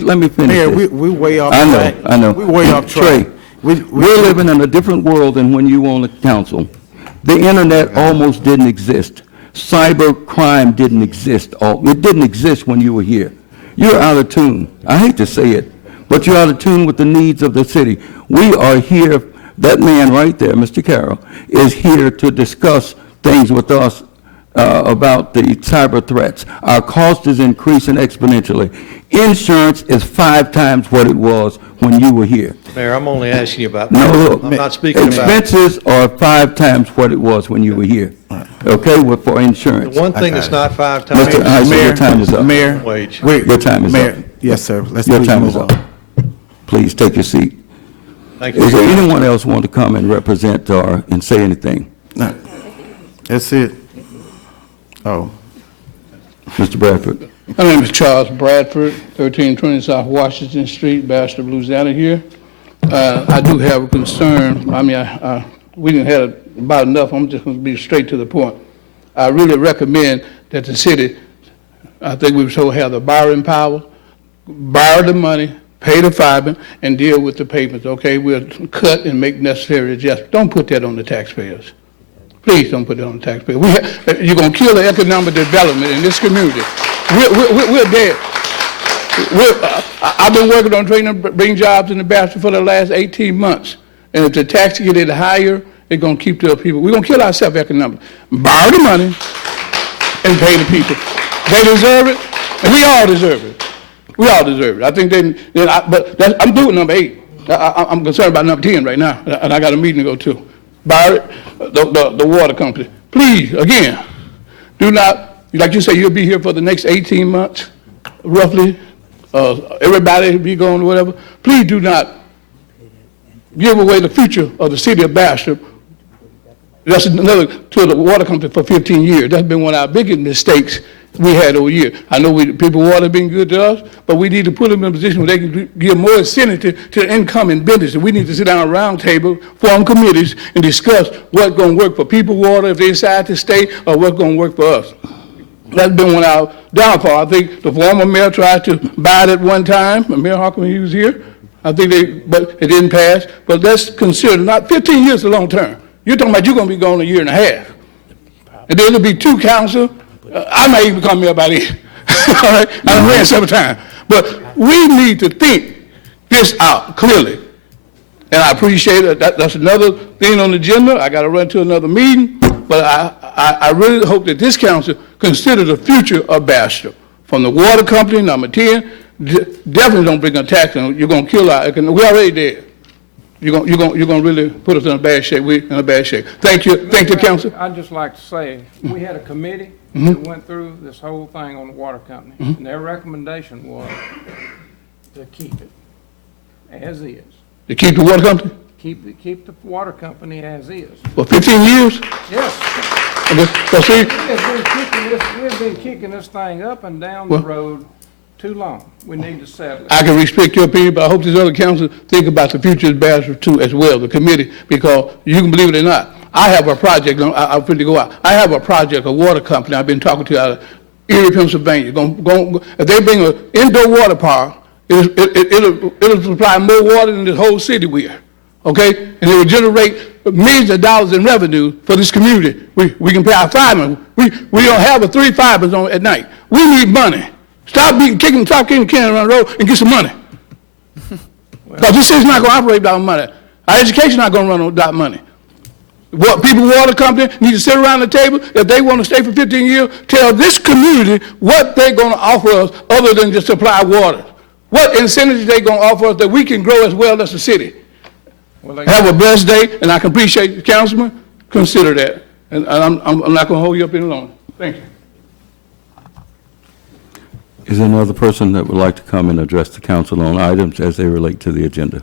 Let me finish Mayor, this. we way off I track. know. We way off track. Trey, we're living in a different world than when you were on the council. The internet almost didn't exist. Cyber crime didn't exist. It didn't exist when you were here. You're out of tune. I hate to say it, but you're out of tune with the needs of the city. We are here, that man right there, Mr. Carroll, is here to discuss things with us about the cyber threats. Our cost is increasing exponentially. Insurance is 5 times what it was when you were here. Mayor, I'm only asking you about. No, look, I'm not speaking about. expenses are 5 times what it was when you were here, okay, for insurance. The one thing that's not 5 times. Mr. Heisel, your time is up. Mayor, Wage. Your time is up. Mayor, yes, sir. Let's Your please time move is on. up. Please take your seat. Thank Is there you. anyone else want to come and represent and say anything? No. That's it. Oh. Mr. Bradford? My name is Charles Bradford, 1320 South Washington Street, Bastrop, Louisiana here. I do have a concern. I mean, we didn't have about enough. I'm just going to be straight to the point. I really recommend that the city, I think we were supposed to have the borrowing power, borrow the money, pay the firemen, and deal with the payments, okay? We'll cut and make necessary adjustments. Don't put that on the taxpayers. Please don't put it on the taxpayer. You're going to kill the economic development in this community. We're dead. I've been working on trying to bring jobs in the Bastrop for the last 18 months. And if the tax get it higher, it's going to keep the people. We're going to kill ourselves economically. Borrow the money and pay the people. They deserve it, and we all deserve it. We all deserve it. I think I'm doing number 8. I'm concerned about number 10 right now, and I got a meeting to go to. Barrett, the water company. Please, again, do not, like you say, you'll be here for the next 18 months, roughly. Everybody will be going, whatever. Please do not give away the future of the city of Bastrop. That's another to the water company for 15 years. That's been one of our biggest mistakes we had over years. I know people water been good to us, but we need to put them in a position where they can give more incentive to incoming business. We need to sit down around table, form committees, and discuss what's going to work for people water if they decide to stay, or what's going to work for us. That's been one of our downfall. I think the former mayor tried to buy it at one time. Mayor Hawkins, he was here. I think but it didn't pass. But let's consider not 15 years is a long term. You're talking about you're going to be gone a year and a half. And then there'll be 2 council. I may even come here about it. All right? I done ran several times. But we need to think this out clearly. And I appreciate it. That's another thing on the agenda. I got to run to another meeting. But I really hope that this council consider the future of Bastrop. From the water company, number 10, definitely don't bring a tax on. You're going to kill our economy. We're already dead. You're going to really put us in a bad shape. We're in a bad shape. Thank you. Thank you, council. I'd just like to say, we had a committee that went through this whole thing on the water company, and their recommendation was to keep it as is. To keep the water company Keep the water company as is. for 15 years? Yes. Okay, so see, We've been kicking this thing up and down the Well- road too long. We need to settle it. I can respect your opinion, but I hope these other councils think about the future of Bastrop too as well, the committee, because you can believe it or not, I have a project, I'm going to go out. I have a project, a water company I've been talking to out of Erie, Pennsylvania. If they bring an indoor water power, it'll supply more water than this whole city will, okay? And it will generate millions of dollars in revenue for this community. We can pay our firemen. We don't have a 3 fibers on at night. We need money. Stop kicking the can around the road and get some money. Because this city's not going to operate without money. Our education's not going to run without money. What people, water company, need to sit around the table, if they want to stay for 15 years, tell this community what they're going to offer us other than just supply water. What incentives they going to offer us that we can grow as well as the city. Well, Have a blessed day, and I can appreciate the councilman. Consider that. And I'm not going to hold you up any longer. Thank you. Is there another person that would like to come and address the council on items as they relate to the agenda?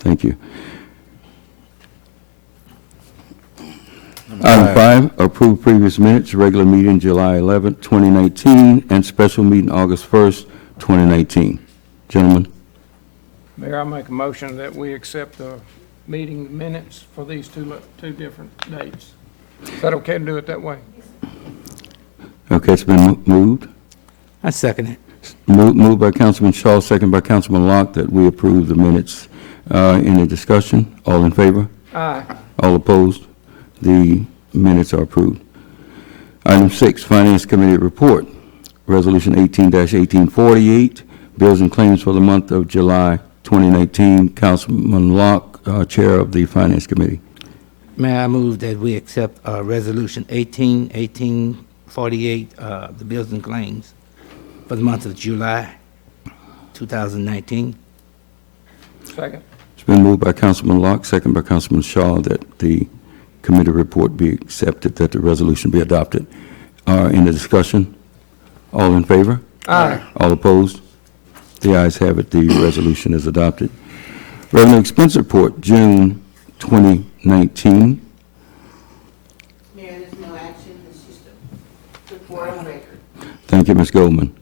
Thank you. Item 5, approve previous minutes, regular meeting July 11, 2019, and special meeting August 1st, 2019. Gentlemen, Mayor, I make a motion that we accept the meeting minutes for these two different dates. Is that okay to do it that way? okay, it's been moved. I second it. Moved by Councilman Shaw, second by Councilman Locke, that we approve the minutes. Any discussion? All in favor? Aye. All opposed? The minutes are approved. Item 6, Finance Committee report. Resolution 18-1848, bills and claims for the month of July 2019. Councilman Locke, Chair of the Finance Committee. Mayor, I move that we accept Resolution 18-1848, the bills and claims for the month of July 2019. Second. It's been moved by Councilman Locke, second by Councilman Shaw, that the committee report be accepted, that the resolution be adopted. In the discussion, all in favor? Aye. All opposed? The ayes have it. The resolution is adopted. Revenue expense report, June 2019. Mayor, there's no action, it's just a report on record. Thank you, Ms. Goldman.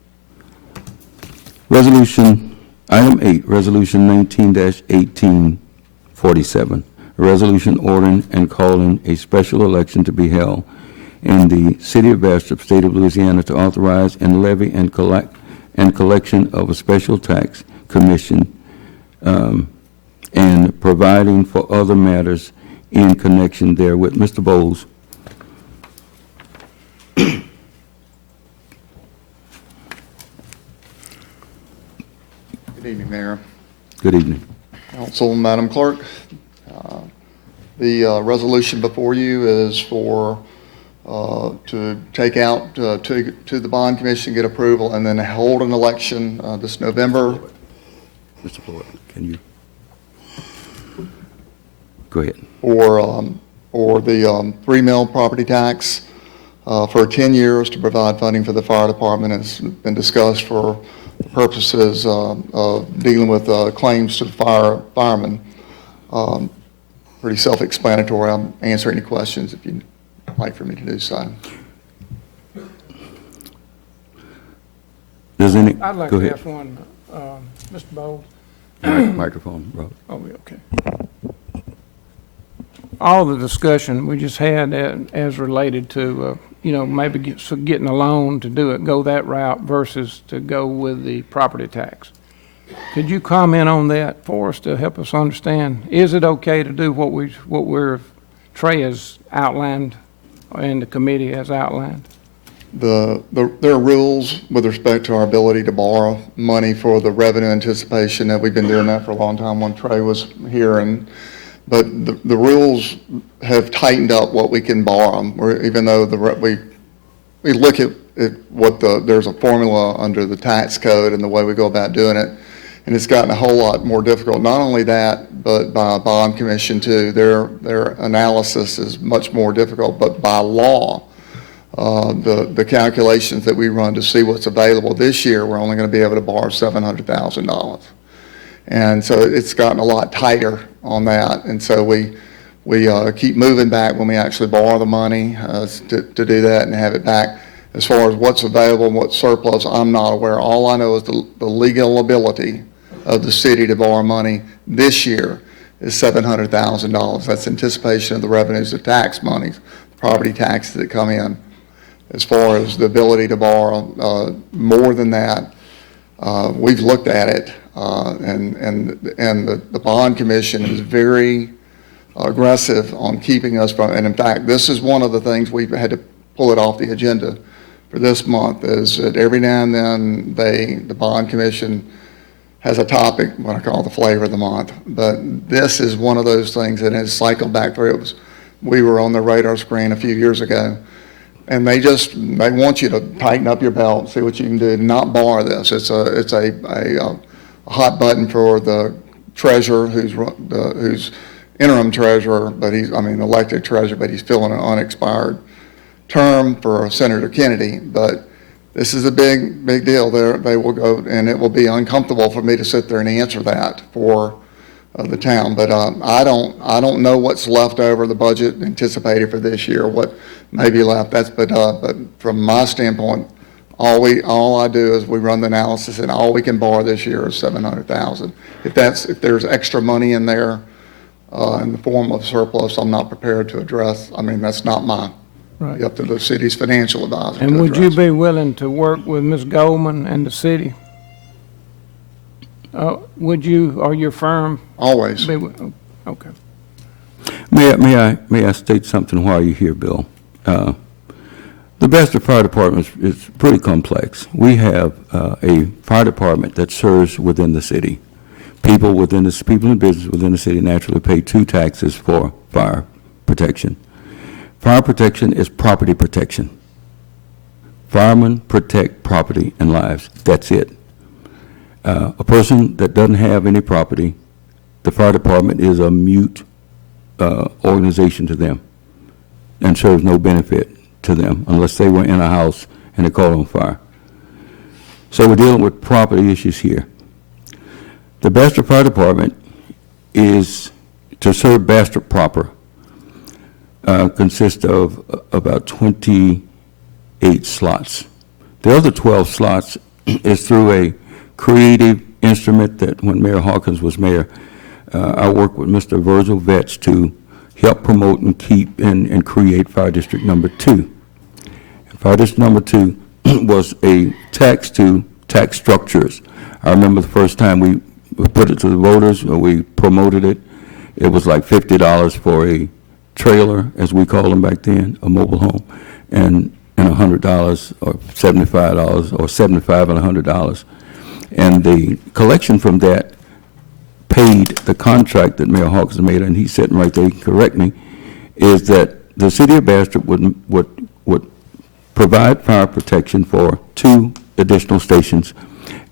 Item 8, Resolution 19-1847, a resolution ordering and calling a special election to be held in the City of Bastrop, State of Louisiana, to authorize and levy and collection of a special tax commission and providing for other matters in connection therewith. Mr. Bowles. Good evening, Mayor, Good evening. Council, Madam Clerk. The resolution before you is for, to take out to the Bond Commission, get approval, and then hold an election this November. Mr. Floyd, can you? Go ahead. Or the 3 mil property tax for 10 years to provide funding for the fire department. It's been discussed for purposes of dealing with claims to the firemen. Pretty self-explanatory. I'll answer any questions if you'd like for me to do so. Does any? I'd like Go to ahead. ask one, Mr. Bowles. Microphone, Robert. Oh, okay. All the discussion we just had as related to, maybe getting a loan to do it, go that route versus to go with the property tax. Could you comment on that for us to help us understand? Is it okay to do what Trey has outlined and the committee has outlined? There are rules with respect to our ability to borrow money for the revenue anticipation. That we've been doing that for a long time when Trey was here, but the rules have tightened up what we can borrow. Even though we look at there's a formula under the tax code and the way we go about doing it, and it's gotten a whole lot more difficult. Not only that, but by Bond Commission too. Their analysis is much more difficult. But by law, the calculations that we run to see what's available this year, we're only going to be able to borrow $700,000. And so it's gotten a lot tighter on that. And so we keep moving back when we actually borrow the money to do that and have it back. As far as what's available and what's surplus, I'm not aware. All I know is the legal ability of the city to borrow money this year is $700,000. That's anticipation of the revenues of tax monies, property taxes that come in. As far as the ability to borrow more than that, we've looked at it, and the bond commission is very aggressive on keeping us from, and in fact, this is one of the things we've had to pull it off the agenda for this month, is that every now and then the bond commission has a topic, what I call the flavor of the month. But this is one of those things that has cycled back through. We were on the radar screen a few years ago, and they want you to tighten up your belt, see what you can do, not borrow this. It's a hot button for the treasurer, who's interim treasurer, but elected treasurer, but he's filling an unexpired term for Senator Kennedy. But this is a big deal. They will go, and it will be uncomfortable for me to sit there and answer that for the town. But I don't know what's left over the budget anticipated for this year, what may be left. But from my standpoint, all I do is we run the analysis, and all we can borrow this year is $700,000. If there's extra money in there in the form of surplus, I'm not prepared to address. That's not my. Right. Up to the city's financial advisor. And would you be willing to work with Ms. Goldman and the city? Would you, or your firm? Always. Okay. May I state something while you're here, Bill? The Bastrop Fire Department is pretty complex. We have a fire department that serves within the city. People in business within the city naturally pay 2 taxes for fire protection. Fire protection is property protection. Firemen protect property and lives. That's it. A person that doesn't have any property, the fire department is a mute organization to them and serves no benefit to them unless they were in a house and it caught on fire. So we're dealing with property issues here. The Bastrop Fire Department is to serve Bastrop proper. Consists of about 28 slots. The other 12 slots is through a creative instrument that when Mayor Hawkins was mayor, I worked with Mr. Virgil Vetch to help promote and keep and create Fire District Number 2. Fire District Number 2 was a tax to tax structures. I remember the first time we put it to the voters, or we promoted it, it was like $50 for a trailer, as we called them back then, a mobile home, and $100 or $75 or $75 and $100. And the collection from that paid the contract that Mayor Hawkins made, and he's sitting right there, he can correct me, is that the city of Bastrop would provide fire protection for 2 additional stations,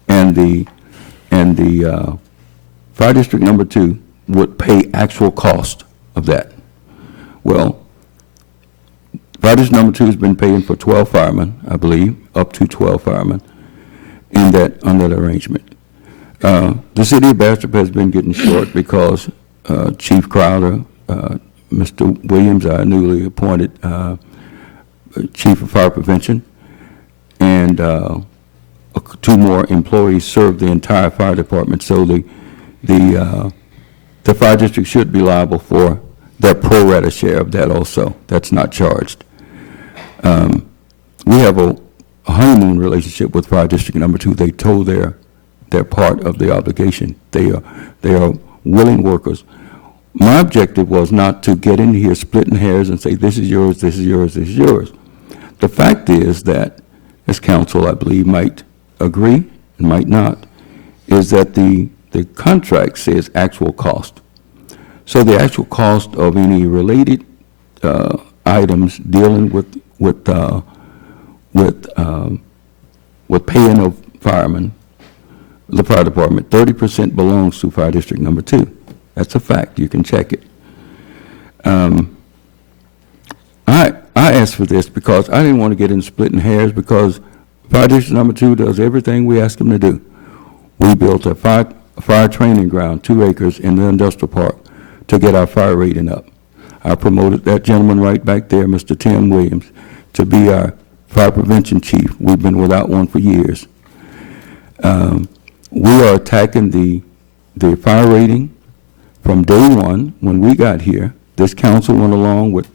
and the Fire District Number 2 would pay actual cost of that. Well, Fire District Number 2 has been paying for 12 firemen, I believe, up to 12 firemen under that arrangement. The city of Bastrop has been getting short because Chief Crowder, Mr. Williams, our newly appointed Chief of Fire Prevention, and 2 more employees serve the entire fire department. So the fire district should be liable for their pro rata share of that also. That's not charged. We have a honeymoon relationship with Fire District Number 2. They told their part of the obligation. They are willing workers. My objective was not to get in here splitting hairs and say, this is yours, this is yours, this is yours. The fact is that, as council, I believe, might agree and might not, is that the contract says actual cost. So the actual cost of any related items dealing with paying of firemen, the fire department, 30% belongs to Fire District Number 2. That's a fact. You can check it. I asked for this because I didn't want to get in splitting hairs, because Fire District Number 2 does everything we ask them to do. We built a fire training ground, 2 acres in the industrial park, to get our fire rating up. I promoted that gentleman right back there, Mr. Tim Williams, to be our fire prevention chief. We've been without one for years. We are attacking the fire rating from day one. When we got here, this council went along with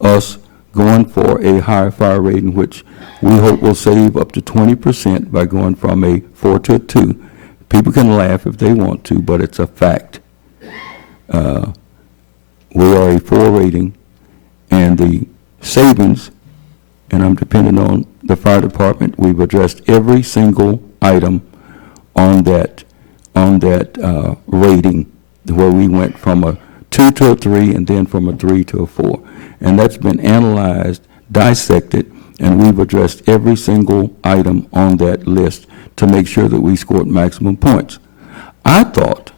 us going for a higher fire rating, which we hope will save up to 20% by going from a 4 to a 2. People can laugh if they want to, but it's a fact. We are a 4 rating, and the savings, and I'm dependent on the fire department, we've addressed every single item on that rating, where we went from a 2 to a 3 and then from a 3 to a 4. And that's been analyzed, dissected, and we've addressed every single item on that list to make sure that we scored maximum points. I thought,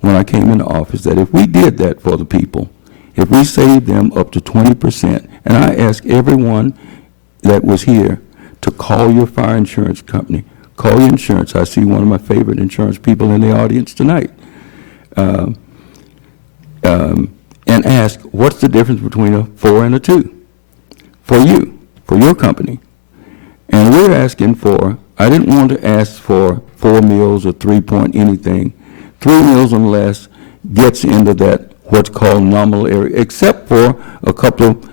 when I came into office, that if we did that for the people, if we saved them up to 20%, and I asked everyone that was here to call your fire insurance company, call your insurance. I see one of my favorite insurance people in the audience tonight. And ask, what's the difference between a 4 and a 2 for you, for your company? And we're asking for, I didn't want to ask for 4 meals or 3 point anything. 3 meals and less gets into that, what's called nominal area, except for a couple of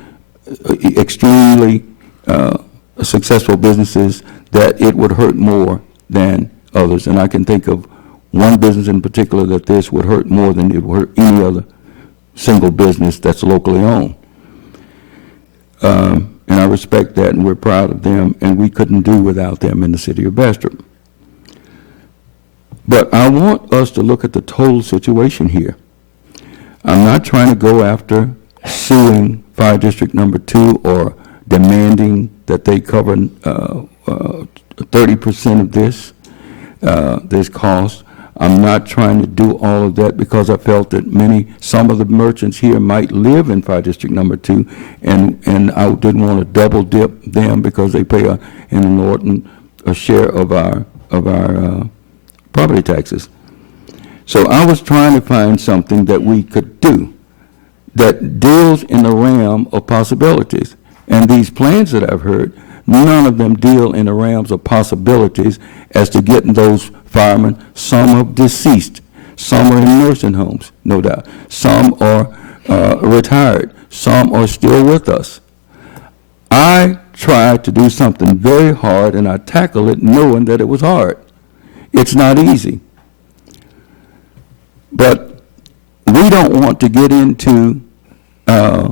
extremely successful businesses that it would hurt more than others. And I can think of one business in particular that this would hurt more than it would hurt any other single business that's locally owned. And I respect that, and we're proud of them, and we couldn't do without them in the city of Bastrop. But I want us to look at the total situation here. I'm not trying to go after suing Fire District Number 2 or demanding that they cover 30% of this cost. I'm not trying to do all of that because I felt that some of the merchants here might live in Fire District Number 2, and I didn't want to double dip them because they pay in the Norton a share of our property taxes. So I was trying to find something that we could do that deals in the realm of possibilities. And these plans that I've heard, none of them deal in the realms of possibilities as to getting those firemen. Some are deceased. Some are in nursing homes, no doubt. Some are retired. Some are still with us. I tried to do something very hard, and I tackled it knowing that it was hard. It's not easy. But we don't want to get into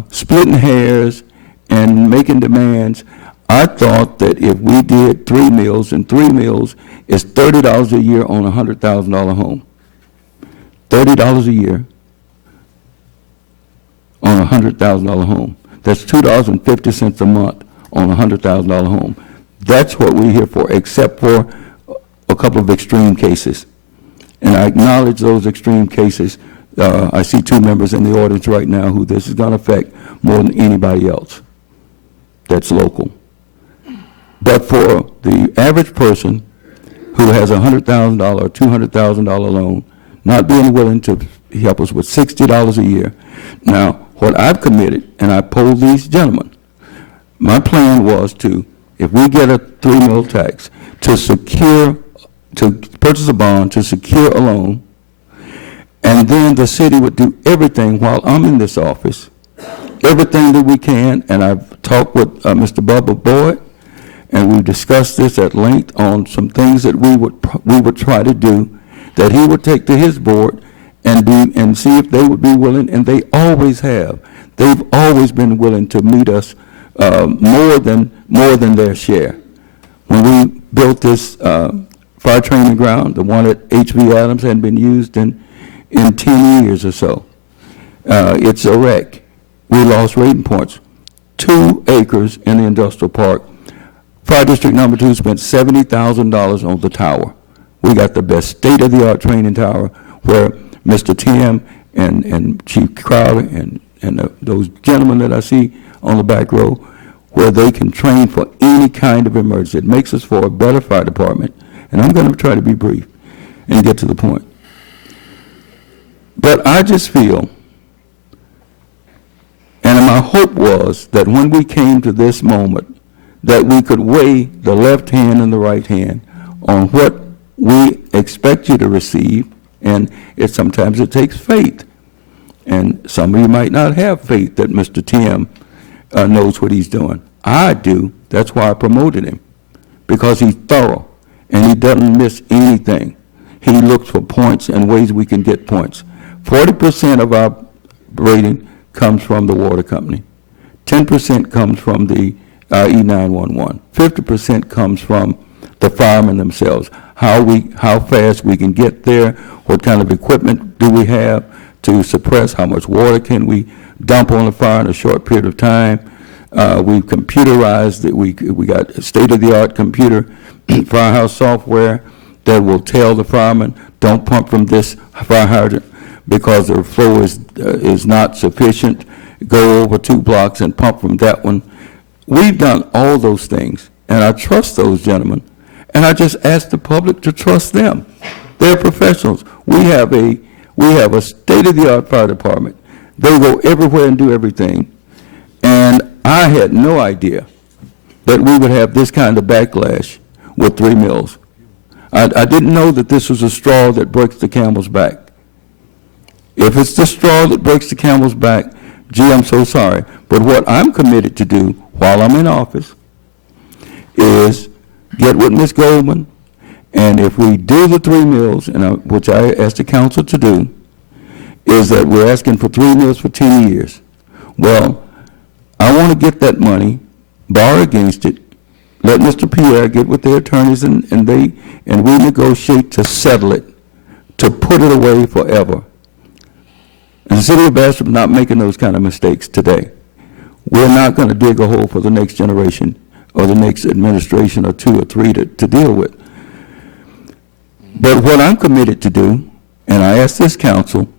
splitting hairs and making demands. I thought that if we did 3 meals, and 3 meals is $30 a year on a $100,000 home. $30 a year on a $100,000 home. That's $2.50 a month on a $100,000 home. That's what we're here for, except for a couple of extreme cases. And I acknowledge those extreme cases. I see 2 members in the audience right now who this is going to affect more than anybody else that's local. But for the average person who has a $100,000 or $200,000 loan, not being willing to help us with $60 a year. Now, what I've committed, and I polled these gentlemen, my plan was to, if we get a 3 mil tax, to purchase a bond, to secure a loan, and then the city would do everything while I'm in this office, everything that we can, and I've talked with Mr. Bubba Boyd, and we've discussed this at length on some things that we would try to do, that he would take to his board and do, and see if they would be willing, and they always have. They've always been willing to meet us more than their share. When we built this fire training ground, the one at H.V. Adams hadn't been used in 10 years or so. It's a wreck. We lost rating points. 2 acres in the industrial park. Fire District Number 2 spent $70,000 on the tower. We got the best state-of-the-art training tower where Mr. Tim and Chief Crowder and those gentlemen that I see on the back row, where they can train for any kind of emergency. It makes us for a better fire department. And I'm going to try to be brief and get to the point. But I just feel, and my hope was that when we came to this moment, that we could weigh the left hand and the right hand on what we expect you to receive, and sometimes it takes faith. And some of you might not have faith that Mr. Tim knows what he's doing. I do. That's why I promoted him, because he's thorough, and he doesn't miss anything. He looks for points and ways we can get points. 40% of our rating comes from the water company. 10% comes from the E911. 50% comes from the firemen themselves. How fast we can get there, what kind of equipment do we have to suppress, how much water can we dump on the fire in a short period of time. We've computerized it. We got state-of-the-art computer firehouse software that will tell the firemen, don't pump from this fire hydrant because the flow is not sufficient. Go over 2 blocks and pump from that one. We've done all those things, and I trust those gentlemen, and I just ask the public to trust them. They're professionals. We have a state-of-the-art fire department. They go everywhere and do everything, and I had no idea that we would have this kind of backlash with 3 mills. I didn't know that this was a straw that breaks the camel's back. If it's the straw that breaks the camel's back, gee, I'm so sorry. But what I'm committed to do while I'm in office is get with Ms. Goldman, and if we do the 3 mills, which I asked the council to do, is that we're asking for 3 mills for 10 years. Well, I want to get that money, borrow against it, let Mr. Pierre get with their attorneys, and we negotiate to settle it, to put it away forever. And the city of Bastrop is not making those kind of mistakes today. We're not going to dig a hole for the next generation or the next administration or 2 or 3 to deal with. But what I'm committed to do, and I ask this council,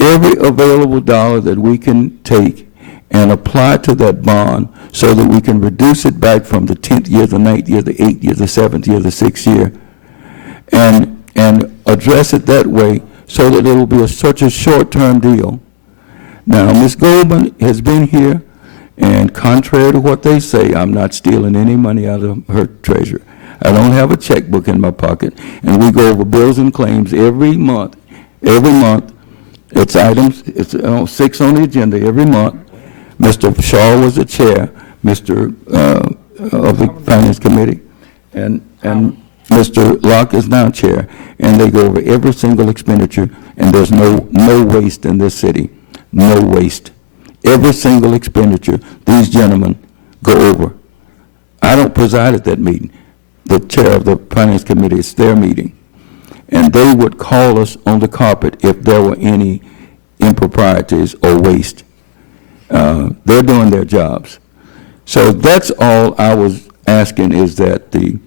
every available dollar that we can take and apply to that bond so that we can reduce it back from the 10th year, the 9th year, the 8th year, the 7th year, the 6th year, and address it that way so that it will be such a short-term deal. Now, Ms. Goldman has been here, and contrary to what they say, I'm not stealing any money out of her treasury. I don't have a checkbook in my pocket, and we go over bills and claims every month. Every month, it's items, it's 6 on the agenda every month. Mr. Shaw was the chair, Mr. Of the Finance Committee, and Mr. Locke is now chair, and they go over every single expenditure, and there's no waste in this city, no waste. Every single expenditure, these gentlemen go over. I don't preside at that meeting. The chair of the Finance Committee, it's their meeting. And they would call us on the carpet if there were any improprieties or waste. They're doing their jobs. So that's all I was asking, is that the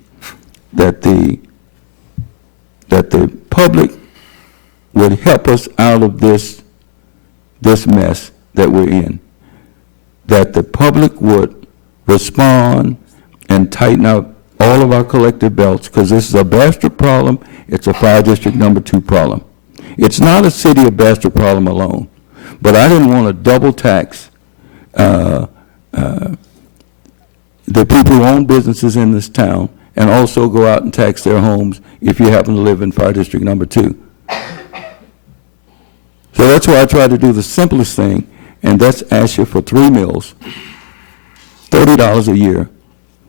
public would help us out of this mess that we're in. That the public would respond and tighten up all of our collective belts, because this is a Bastrop problem. It's a Fire District number 2 problem. It's not a city of Bastrop problem alone, but I didn't want to double tax the people who own businesses in this town and also go out and tax their homes if you happen to live in Fire District number 2. So that's why I try to do the simplest thing, and that's ask you for 3 mills, $30 a year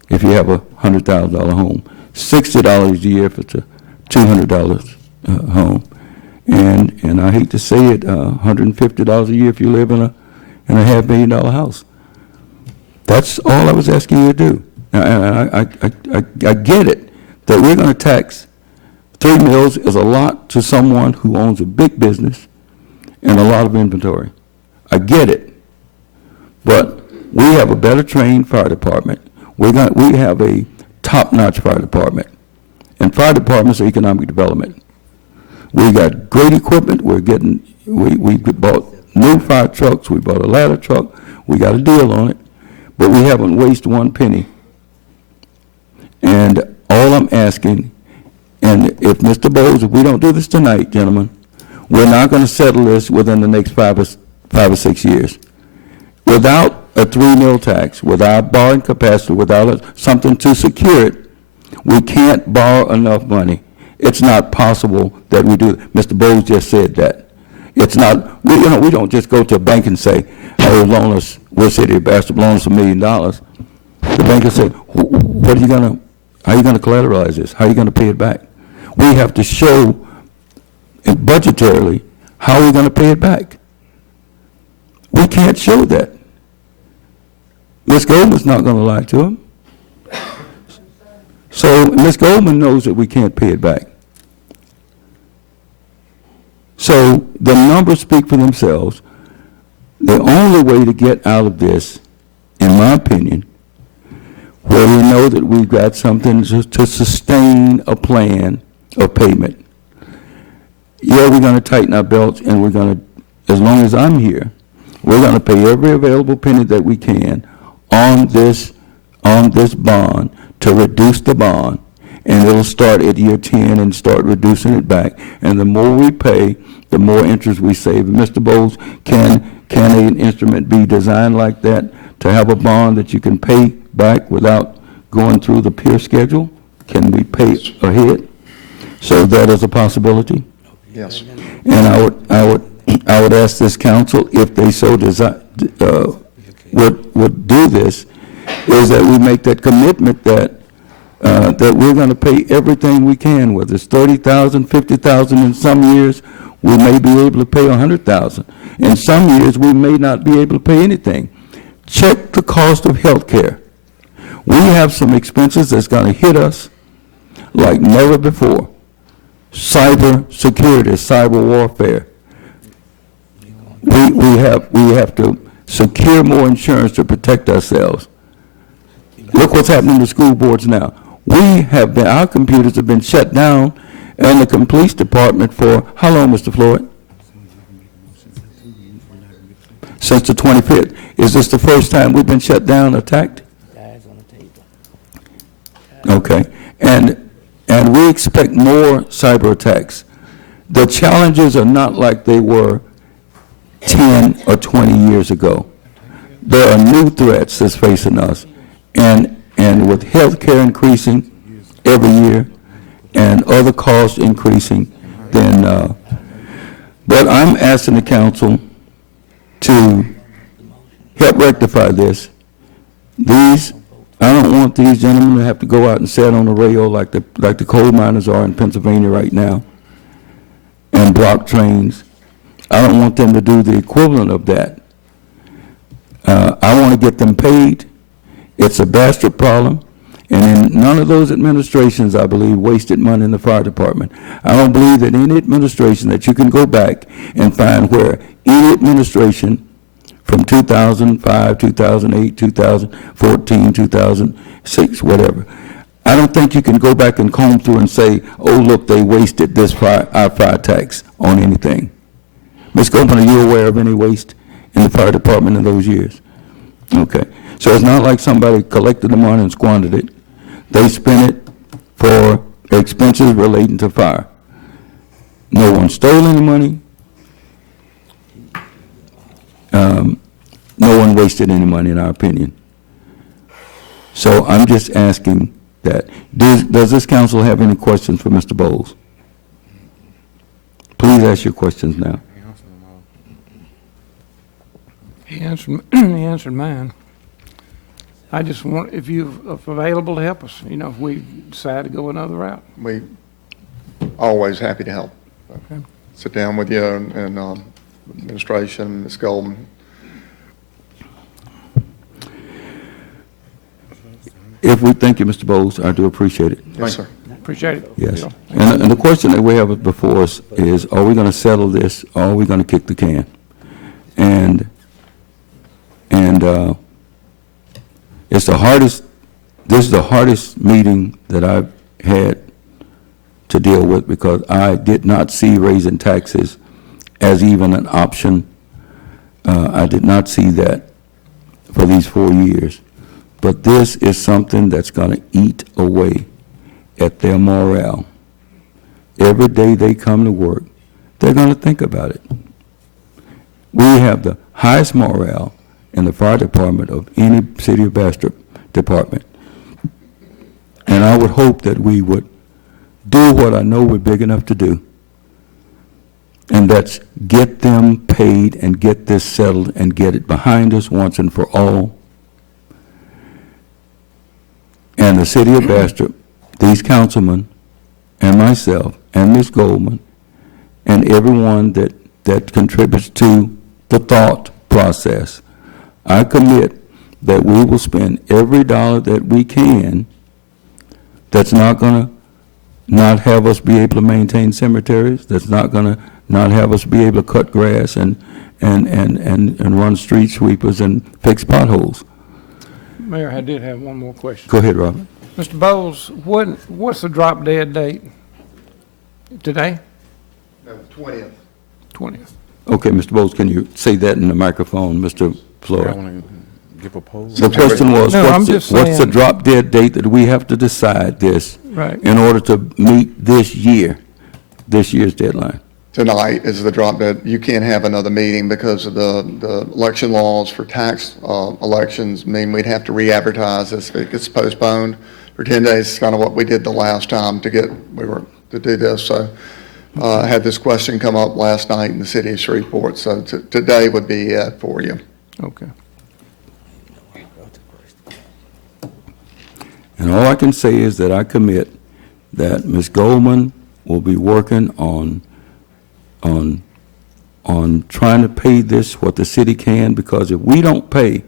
if you have a $100,000 home, $60 a year if it's a $200 home, and I hate to say it, $150 a year if you live in a $500,000 house. That's all I was asking you to do. And I get it that we're going to tax 3 mills is a lot to someone who owns a big business and a lot of inventory. I get it, but we have a better trained fire department. We have a top-notch fire department, and fire departments are economic development. We got great equipment. We bought new fire trucks. We bought a ladder truck. We got a deal on it, but we haven't wasted one penny. And all I'm asking, and if Mr. Bowles, if we don't do this tonight, gentlemen, we're not going to settle this within the next 5 or 6 years. Without a 3 mil tax, without borrowing capacity, without something to secure it, we can't borrow enough money. It's not possible that we do. Mr. Bowles just said that. It's not, we don't just go to a bank and say, hey, loan us, we're City of Bastrop, loan us $1 million. The bank will say, how are you going to collateralize this? How are you going to pay it back? We have to show budgetarily how we're going to pay it back. We can't show that. Ms. Goldman's not going to lie to him. So Ms. Goldman knows that we can't pay it back. So the numbers speak for themselves. The only way to get out of this, in my opinion, where we know that we've got something to sustain a plan of payment. Yeah, we're going to tighten our belts, and we're going to, as long as I'm here, we're going to pay every available penny that we can on this bond to reduce the bond, and it'll start at year 10 and start reducing it back. And the more we pay, the more interest we save. Mr. Bowles, can an instrument be designed like that to have a bond that you can pay back without going through the peer schedule? Can we pay ahead? So that is a possibility. Yes. And I would ask this council, if they so desire, would do this, is that we make that commitment that we're going to pay everything we can, whether it's $30,000, $50,000 in some years. We may be able to pay $100,000. In some years, we may not be able to pay anything. Check the cost of health care. We have some expenses that's going to hit us like never before. Cyber security, cyber warfare. We have to secure more insurance to protect ourselves. Look what's happening to school boards now. Our computers have been shut down in the police department for how long, Mr. Floyd? Since the 25th. Is this the first time we've been shut down, attacked? Okay. And we expect more cyber attacks. The challenges are not like they were 10 or 20 years ago. There are new threats that's facing us. And with health care increasing every year and other costs increasing, then, but I'm asking the council to help rectify this. I don't want these gentlemen to have to go out and sit on the rail like the coal miners are in Pennsylvania right now and block trains. I don't want them to do the equivalent of that. I want to get them paid. It's a Bastrop problem, and in none of those administrations, I believe, wasted money in the fire department. I don't believe that any administration that you can go back and find where any administration from 2005, 2008, 2014, 2006, whatever. I don't think you can go back and comb through and say, oh, look, they wasted our fire tax on anything. Ms. Goldman, are you aware of any waste in the fire department in those years? Okay. So it's not like somebody collected the money and squandered it. They spent it for expenses relating to fire. No one stole any money. No one wasted any money, in our opinion. So I'm just asking that. Does this council have any questions for Mr. Bowles? Please ask your questions now. He answered mine. I just want, if you're available to help us, if we decide to go another route. We always happy to help. Okay. Sit down with you and administration, Ms. Goldman. Thank you, Mr. Bowles. I do appreciate it. Yes, sir. Appreciate it. Yes. And the question that we have before us is, are we going to settle this, or are we going to kick the can? And this is the hardest meeting that I've had to deal with, because I did not see raising taxes as even an option. I did not see that for these 4 years. But this is something that's going to eat away at their morale. Every day they come to work, they're going to think about it. We have the highest morale in the fire department of any city of Bastrop department. And I would hope that we would do what I know we're big enough to do, and that's get them paid and get this settled and get it behind us once and for all. And the city of Bastrop, these councilmen, and myself, and Ms. Goldman, and everyone that contributes to the thought process, I commit that we will spend every dollar that we can that's not going to not have us be able to maintain cemeteries, that's not going to not have us be able to cut grass and run street sweepers and fix potholes. Mayor, I did have one more question. Go ahead, Robert. Mr. Bowles, what's the drop dead date? Today? No, 20th. 20th. Okay, Mr. Bowles, can you say that in the microphone, Mr. Flora? Give a poll. The question was, No, I'm what's just the saying- drop dead date that we have to decide this Right. in order to meet this year's deadline? Tonight is the drop dead. You can't have another meeting because of the election laws for tax elections mean we'd have to re-advertise this if it gets postponed for 10 days. It's kind of what we did the last time to do this. So I had this question come up last night in the city of Shreveport. So today would be it for you. Okay. And all I can say is that I commit that Ms. Goldman will be working on trying to pay this what the city can, because if we don't pay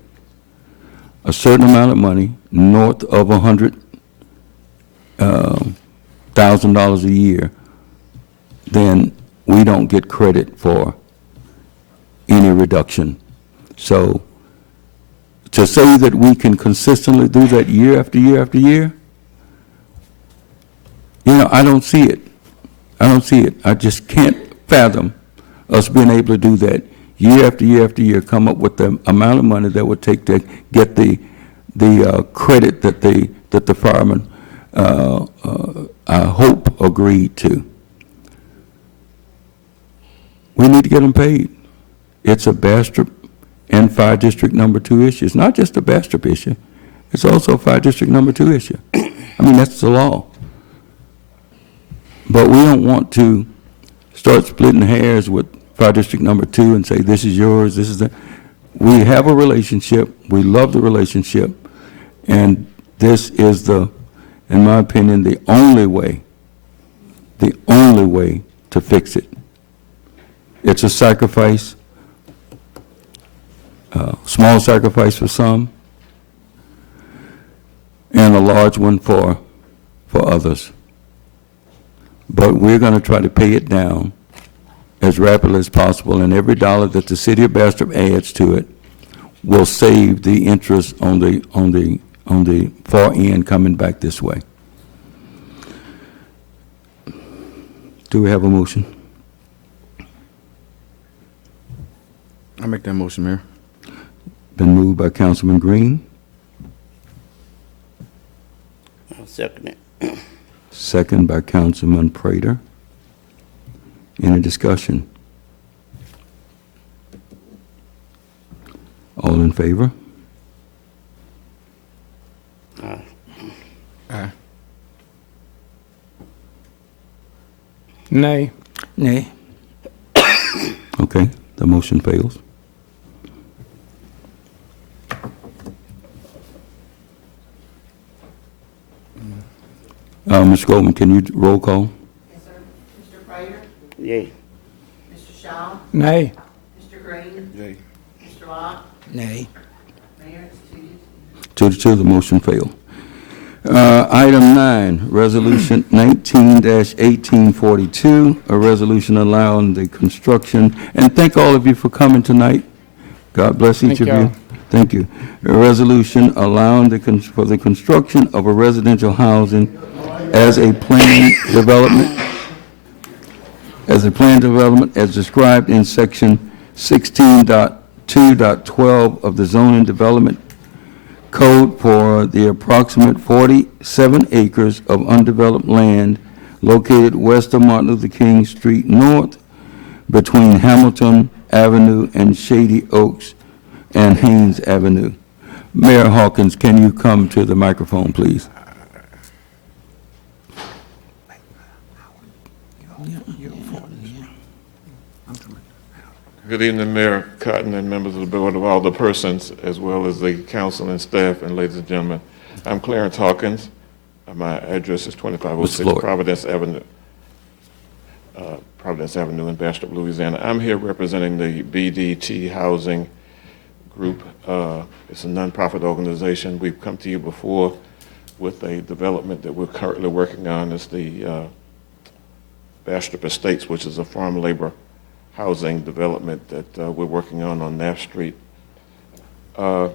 a certain amount of money, north of $100,000 a year, then we don't get credit for any reduction. So to say that we can consistently do that year after year after year, I don't see it. I don't see it. I just can't fathom us being able to do that year after year after year, come up with the amount of money that would take to get the credit that the firemen, I hope, agreed to. We need to get them paid. It's a Bastrop and Fire District Number 2 issue. It's not just a Bastrop issue. It's also a Fire District Number 2 issue. I mean, that's the law. But we don't want to start splitting hairs with Fire District Number 2 and say, this is yours, this is that. We have a relationship. We love the relationship. And this is in my opinion, the only way to fix it. It's a sacrifice, small sacrifice for some, and a large one for others. But we're going to try to pay it down as rapidly as possible, and every dollar that the city of Bastrop adds to it will save the interest on the far end coming back this way. Do we have a motion? I make that motion, Mayor. Been moved by Councilman Green, I'll second it. second by Councilman Prater. Any discussion? All in favor? Aye. Nay. Nay. Okay, the motion fails. Ms. Goldman, can you roll call? Yes, sir. Mr. Prater? Yay. Mr. Shaw? Nay. Mr. Green? Yay. Mr. Locke? Nay. Mayor, it's 2 to 2. 2 to 2, the motion failed. Item 9, Resolution 19-1842, a resolution allowing the construction, and thank all of you for coming tonight. God bless each Thank of you. y'all. Thank you. A resolution allowing for the construction of a residential housing as a planned development, as described in section 16.2.12 of the zoning development code for the approximate 47 acres of undeveloped land located west of Martin Luther King Street North between Hamilton Avenue and Shady Oaks and Haynes Avenue. Mayor Hawkins, can you come to the microphone, please? Good evening, Mayor Cotton and members of the Board of Alderpersons, as well as the council and staff, and ladies and gentlemen. I'm Clarence Hawkins. My address is 2506 Providence Avenue in Bastrop, Louisiana. I'm here representing the BDT Housing Group. It's a nonprofit organization. We've come to you before with a development that we're currently working on. It's the Bastrop Estates, which is a farm labor housing development that we're working on Knapp Street. My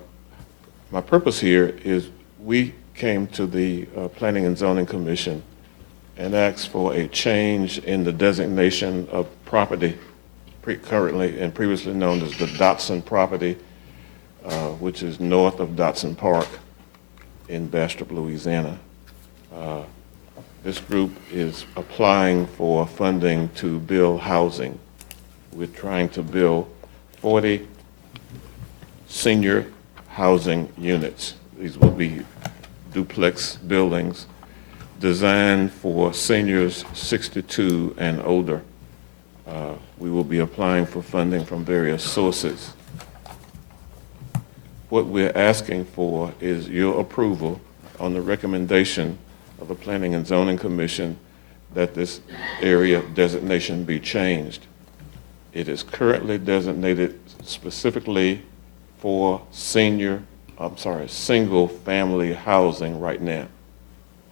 purpose here is we came to the Planning and Zoning Commission and asked for a change in the designation of property currently and previously known as the Dotson property, which is north of Dotson Park in Bastrop, Louisiana. This group is applying for funding to build housing. We're trying to build 40 senior housing units. These will be duplex buildings designed for seniors 62 and older. We will be applying for funding from various sources. What we're asking for is your approval on the recommendation of the Planning and Zoning Commission that this area designation be changed. It is currently designated specifically for single-family housing right now.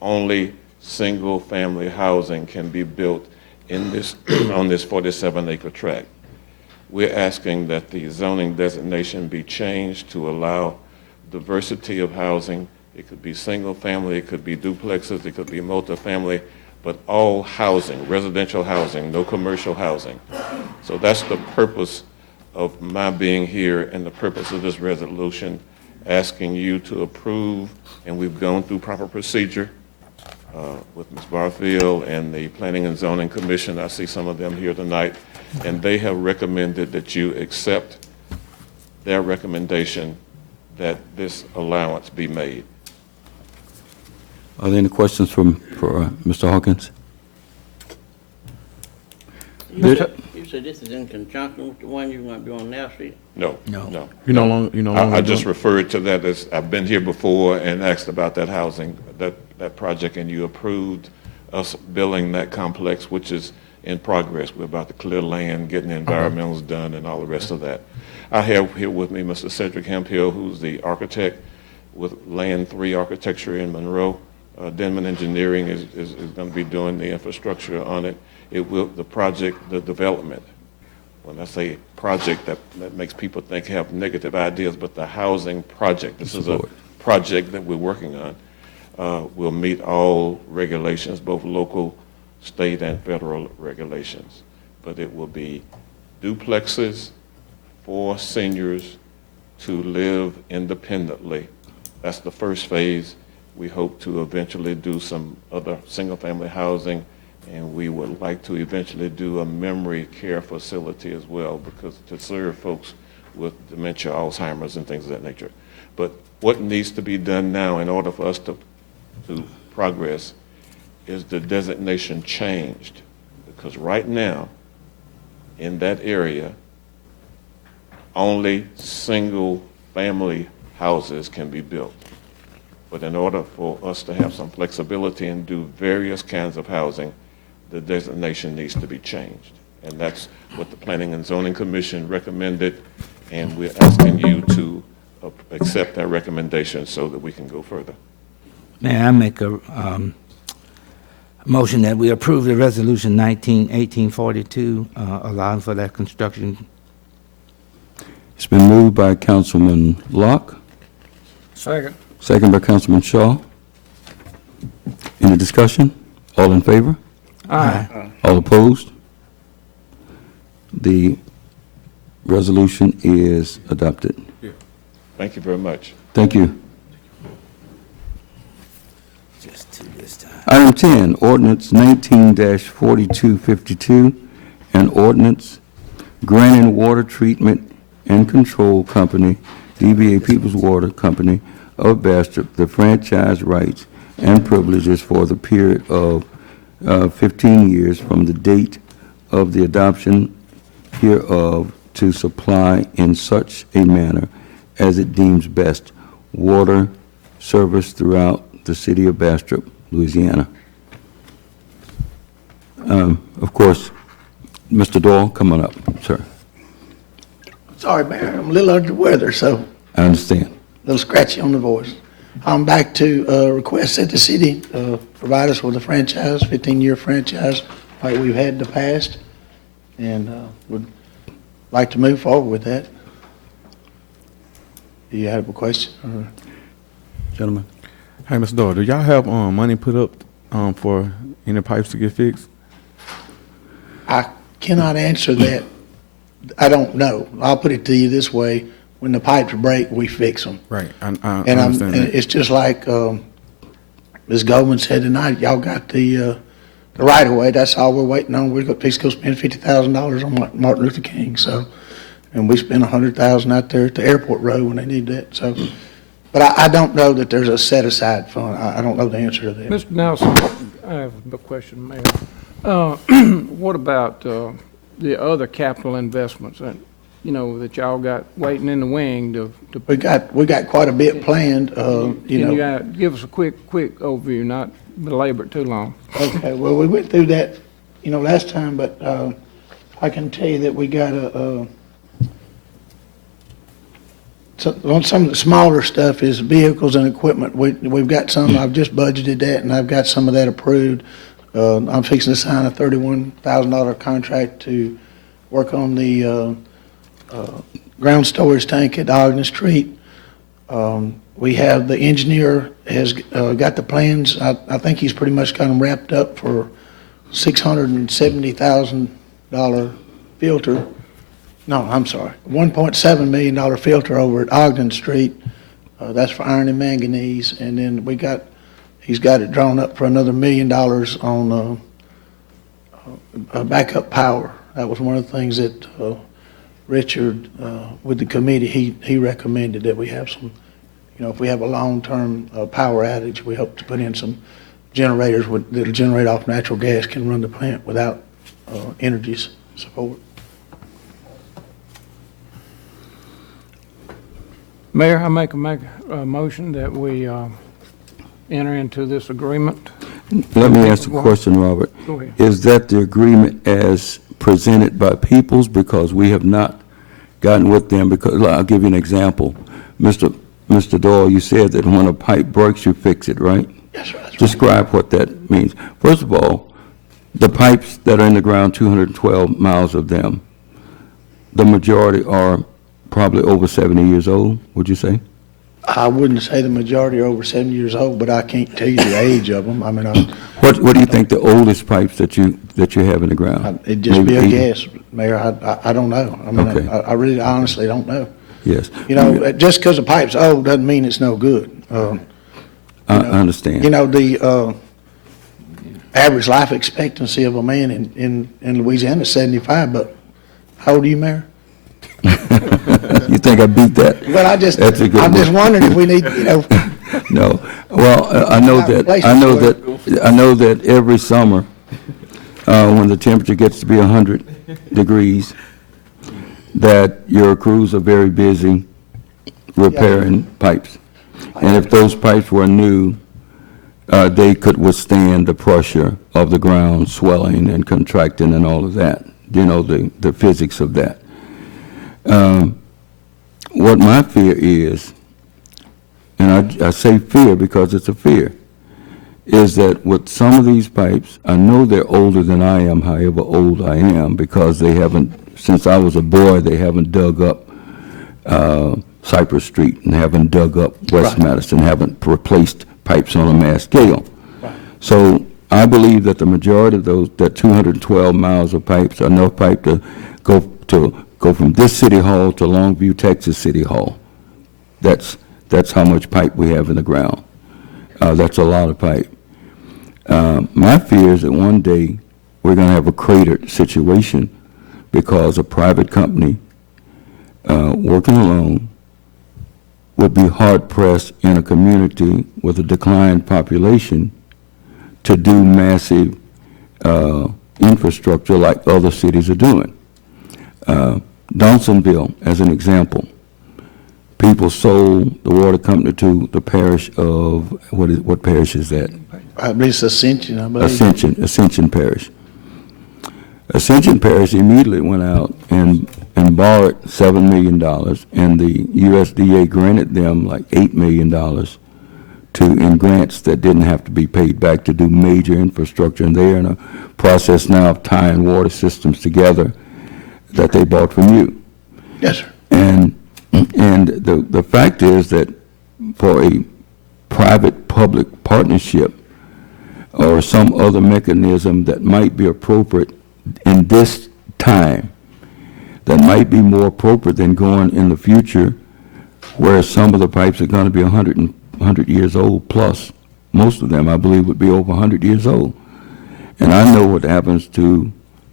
Only single-family housing can be built in this on this 47-acre tract. We're asking that the zoning designation be changed to allow diversity of housing. It could be single-family, it could be duplexes, it could be multifamily, but all housing, residential housing, no commercial housing. So that's the purpose of my being here and the purpose of this resolution, asking you to approve, and we've gone through proper procedure with Ms. Barfield and the Planning and Zoning Commission. I see some of them here tonight, and they have recommended that you accept their recommendation that this allowance be made. Are there any questions for Mr. Hawkins? You said this is in conjunction with the one you're going to do on Knapp Street? No. You no longer. I just referred to that as, I've been here before and asked about that housing, that project, and you approved us building that complex, which is in progress. We're about to clear land, getting the environmentals done, and all the rest of that. I have here with me Mr. Cedric Hemphill, who's the architect with Land 3 Architecture in Monroe. Denman Engineering is going to be doing the infrastructure on it. The project, the development. When I say project, that makes people have negative ideas, but the housing project, this is a project that we're working on, will meet all regulations, both local, state, and federal regulations. But it will be duplexes for seniors to live independently. That's the first phase. We hope to eventually do some other single-family housing, and we would like to eventually do a memory care facility as well, because to serve folks with dementia, Alzheimer's, and things of that nature. But what needs to be done now in order for us to progress is the designation changed, because right now in that area only single-family houses can be built. But in order for us to have some flexibility and do various kinds of housing, the designation needs to be changed. And that's what the Planning and Zoning Commission recommended, and we're asking you to accept that recommendation so that we can go further. May I make a motion that we approve the resolution 1842, allowing for that construction? It's been moved by Councilman Locke. Second. Second by Councilman Shaw. Any discussion? All in favor? Aye. All opposed? The resolution is adopted. Thank you very much. Thank you. Just two this time. Item 10, ordinance 19-4252, an ordinance granting water treatment and control company, DBA Peoples Water Company of Bastrop, the franchise rights and privileges for the period of 15 years from the date of the adoption hereof to supply in such a manner as it deems best water service throughout the city of Bastrop, Louisiana. Of course, Mr. Doyle, come on up, sir. Sorry, Mayor, I'm a little under the weather, so I understand. a little scratchy on the voice. I'm back to request that the city provide us with a franchise, 15-year franchise, like we've had in the past, and would like to move forward with that. Do you have a question? Gentlemen. Hey, Mr. Doyle, do y'all have money put up for any pipes to get fixed? I cannot answer that. I don't know. I'll put it to you this way. When the pipes break, we fix them. Right, I And understand that. it's just like Ms. Goldman said tonight, y'all got the right of way. That's all we're waiting on. We're going to go spend $50,000 on Martin Luther King. So, and we spent $100,000 out there at the airport road when they need that. So, but I don't know that there's a set aside fund. I don't know the answer to that. Mr. Nelson, I have a question, Mayor. What about the other capital investments that, that y'all got waiting in the wing to We got quite a bit planned. Can you give us a quick overview, not belabor it too long? Okay, well, we went through that, last time, but I can tell you that we got on some of the smaller stuff is vehicles and equipment. We've got some, I've just budgeted that, and I've got some of that approved. I'm fixing to sign a $31,000 contract to work on the ground storage tank at Ogden Street. We have, the engineer has got the plans. I think he's pretty much got them wrapped up for $670,000 filter. No, I'm sorry, $1.7 million filter over at Ogden Street. That's for iron and manganese. And then he's got it drawn up for another $1 million on backup power. That was one of the things that Richard, with the committee, he recommended that we have some, if we have a long-term power outage, we hope to put in some generators that'll generate off natural gas, can run the plant without energy support. Mayor, I make a motion that we enter into this agreement. Let me ask a question, Robert. Go ahead. Is that the agreement as presented by Peoples? Because we have not gotten with them, because I'll give you an example. Mr. Doyle, you said that when a pipe breaks, you fix it, right? Yes, sir. That's Describe what that means. First of all, the pipes that are in the ground, 212 miles of them, the majority are probably over 70 years old, would you say? I wouldn't say the majority are over 70 years old, but I can't tell you the age of them. I mean, What do you think the oldest pipes that you have in the ground? it'd just Maybe be a 80? guess, Mayor. I don't know. I mean, Okay. I really honestly don't know. Yes. Just because a pipe's old doesn't mean it's no good. I understand. The average life expectancy of a man in Louisiana is 75, but how old are you, Mayor? You think I beat that? Well, I'm That's a good just one. wondering if we need, No. Well, I know that every summer, when the temperature gets to be 100 degrees, that your crews are very busy repairing pipes. And if those pipes were new, they could withstand the pressure of the ground swelling and contracting and all of that, the physics of that. What my fear is, and I say fear because it's a fear, is that with some of these pipes, I know they're older than I am, however old I am, because they haven't, since I was a boy, they haven't dug up Cypress Street and haven't dug up West Madison, haven't replaced pipes on a mass scale. So I believe that the majority of those, that 212 miles of pipes are enough pipe to go from this city hall to Longview, Texas City Hall. That's how much pipe we have in the ground. That's a lot of pipe. My fear is that one day we're going to have a cratered situation because a private company working alone would be hard-pressed in a community with a declined population to do massive infrastructure like other cities are doing. Dawsonville, as an example, people sold the water company to the parish of, what parish is that? I believe it's Ascension, I believe. Ascension Parish. Ascension Parish immediately went out and borrowed $7 million, and the USDA granted them like $8 million in grants that didn't have to be paid back to do major infrastructure, and they're in a process now of tying water systems together that they bought from you. Yes, sir. And the fact is that for a private-public partnership or some other mechanism that might be appropriate in this time, that might be more appropriate than going in the future where some of the pipes are going to be 100 years old plus. Most of them, I believe, would be over 100 years old. And I know what happens to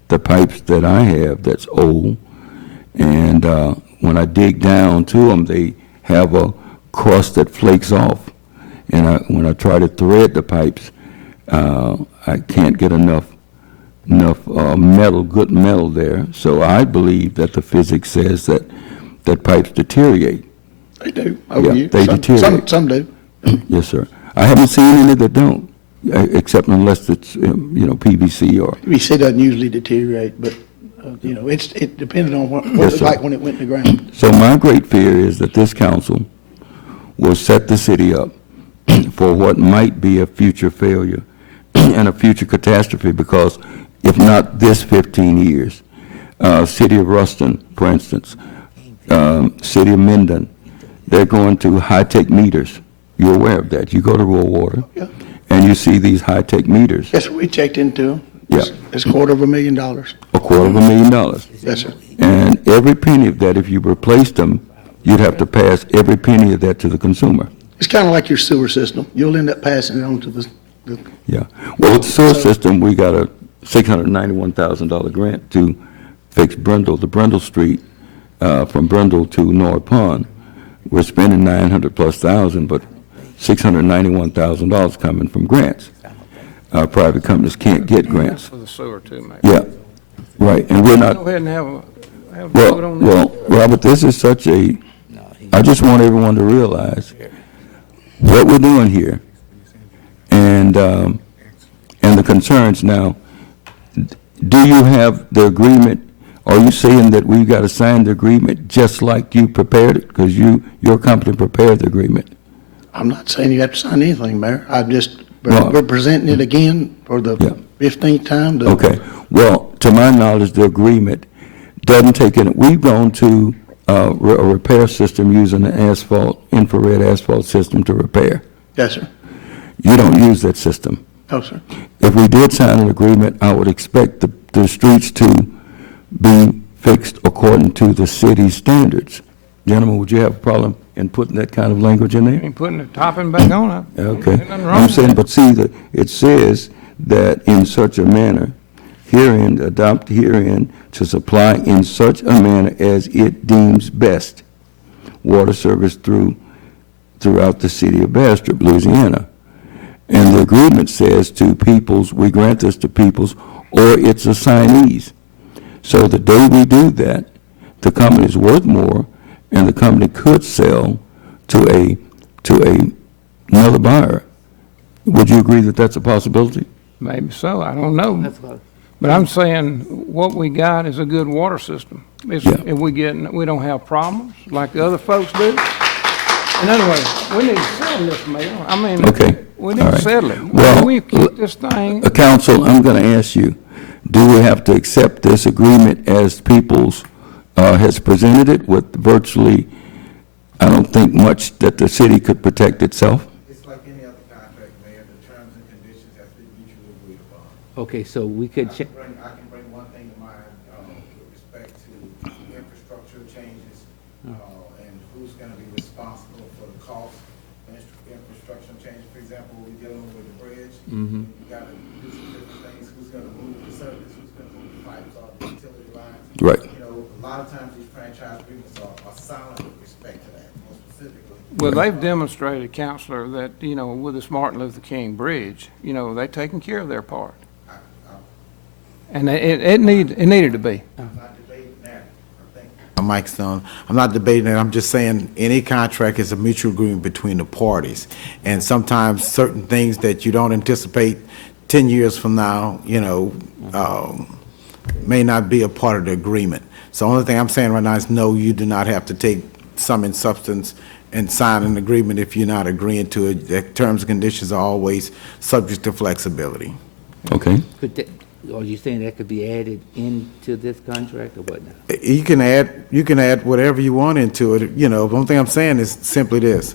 the pipes that I have that's old, and when I dig down to them, they have a crust that flakes off. And when I try to thread the pipes, I can't get enough metal, good metal there. So I believe that the physics says that pipes deteriorate. They do. Yeah, they deteriorate. Some do. Yes, sir. I haven't seen any that don't, except unless it's PVC or. PVC doesn't usually deteriorate, but it depended on what it was like when it went in the ground. So my great fear is that this council will set the city up for what might be a future failure and a future catastrophe, because if not this 15 years, City of Ruston, for instance, City of Minden, they're going to high-tech meters. You're aware of that. You go to rural water, Yeah. and you see these high-tech meters. Yes, we checked into them. Yeah. It's $250,000. $250,000. Yes, sir. And every penny of that, if you replaced them, you'd have to pass every penny of that to the consumer. It's kind of like your sewer system. You'll end up passing it on to the Yeah. Well, with the sewer system, we got a $691,000 grant to fix Brundle, the Brundle Street, from Brundle to North Pond. We're spending $900,000+, but $691,000 coming from grants. Private companies can't get grants. For the sewer too, mate. Yeah, right, and we're not. Go ahead and have a vote on that. Well, Robert, this is such a, I just want everyone to realize what we're doing here and the concerns. Now, do you have the agreement? Are you saying that we've got to sign the agreement just like you prepared it? Because your company prepared the agreement. I'm not saying you have to sign anything, Mayor. We're presenting it again for the 15th time. Okay. Well, to my knowledge, the agreement doesn't take in. We've gone to a repair system using an infrared asphalt system to repair. Yes, sir. You don't use that system. No, sir. If we did sign an agreement, I would expect the streets to be fixed according to the city's standards. Gentlemen, would you have a problem in putting that kind of language in there? Ain't putting the topping back on it. Okay. Ain't nothing wrong I'm with saying, that. but see, it says that in such a manner, herein, adopt herein, to supply in such a manner as it deems best, water service throughout the city of Bastrop, Louisiana. And the agreement says to peoples, we grant this to peoples or its assignees. So the day we do that, the company is worth more, and the company could sell to another buyer. Would you agree that that's a possibility? Maybe so, I don't know. But I'm saying what we got is a good water system. If we don't have problems like the other folks do. In other words, we need to settle this, Mayor. I mean, we need to settle it. Well, We keep this thing. Council, I'm going to ask you, do we have to accept this agreement as Peoples has presented it with virtually, I don't think much that the city could protect itself? It's like any other contract, Mayor. The terms and conditions have to be mutually agreed upon. Okay, so we could I can bring one thing to mind with respect to infrastructure changes and who's going to be responsible for the cost of infrastructure change. For example, we're dealing with the bridge. gotta do some different things, who's gonna move the service, who's gonna move the pipes off the utility lines. Right. You know, a lot of times these franchise agreements are silent with respect to that, more specifically. Well, they've demonstrated, Counselor, that, you know, with this Martin Luther King Bridge, you know, they've taken care of their part. And it needed to be. I'm not debating that. Mike's on. I'm not debating it. I'm just saying any contract is a mutual agreement between the parties. And sometimes certain things that you don't anticipate 10 years from now, you know, may not be a part of the agreement. So the only thing I'm saying right now is no, you do not have to take sum and substance and sign an agreement if you're not agreeing to it. The terms and conditions are always subject to flexibility. Okay. Are you saying that could be added into this contract or what now? You can add whatever you want into it. You know, the only thing I'm saying is simply this.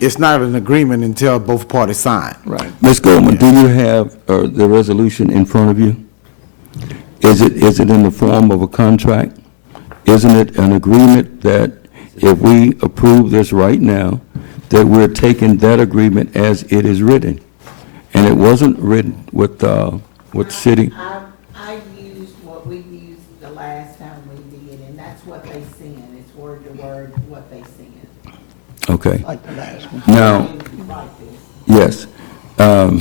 It's not an agreement until both parties sign. Right. Ms. Goldman, do you have the resolution in front of you? Is it in the form of a contract? Isn't it an agreement that if we approve this right now, that we're taking that agreement as it is written? And it wasn't written with city. I used what we used the last time we did, and that's what they sent. It's word to word what they sent. Okay. Like the last one. Now, Like yes. this. But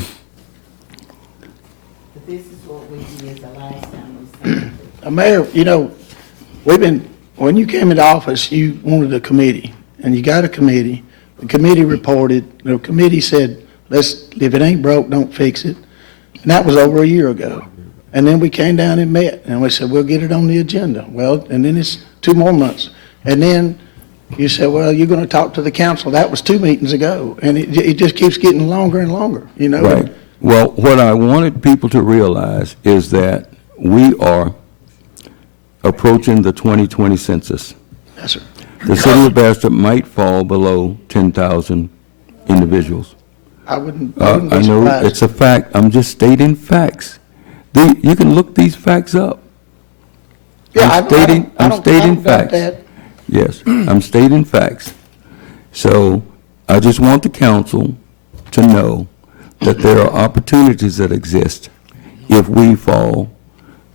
this is what we did the last time we sent it. Mayor, you know, when you came into office, you wanted a committee, and you got a committee. The committee reported, the committee said, if it ain't broke, don't fix it. And that was over a year ago. And then we came down and met, and we said, we'll get it on the agenda. Well, and then it's 2 more months. And then you said, well, you're going to talk to the council. That was 2 meetings ago. And it just keeps getting longer and longer, you know? Right. Well, what I wanted people to realize is that we are approaching the 2020 census. Yes, sir. The city of Bastrop might fall below 10,000 individuals. I wouldn't I be know surprised. it's a fact. I'm just stating facts. You can look these facts up. Yeah, I'm stating I don't doubt facts. that. Yes, I'm stating facts. So I just want the council to know that there are opportunities that exist if we fall.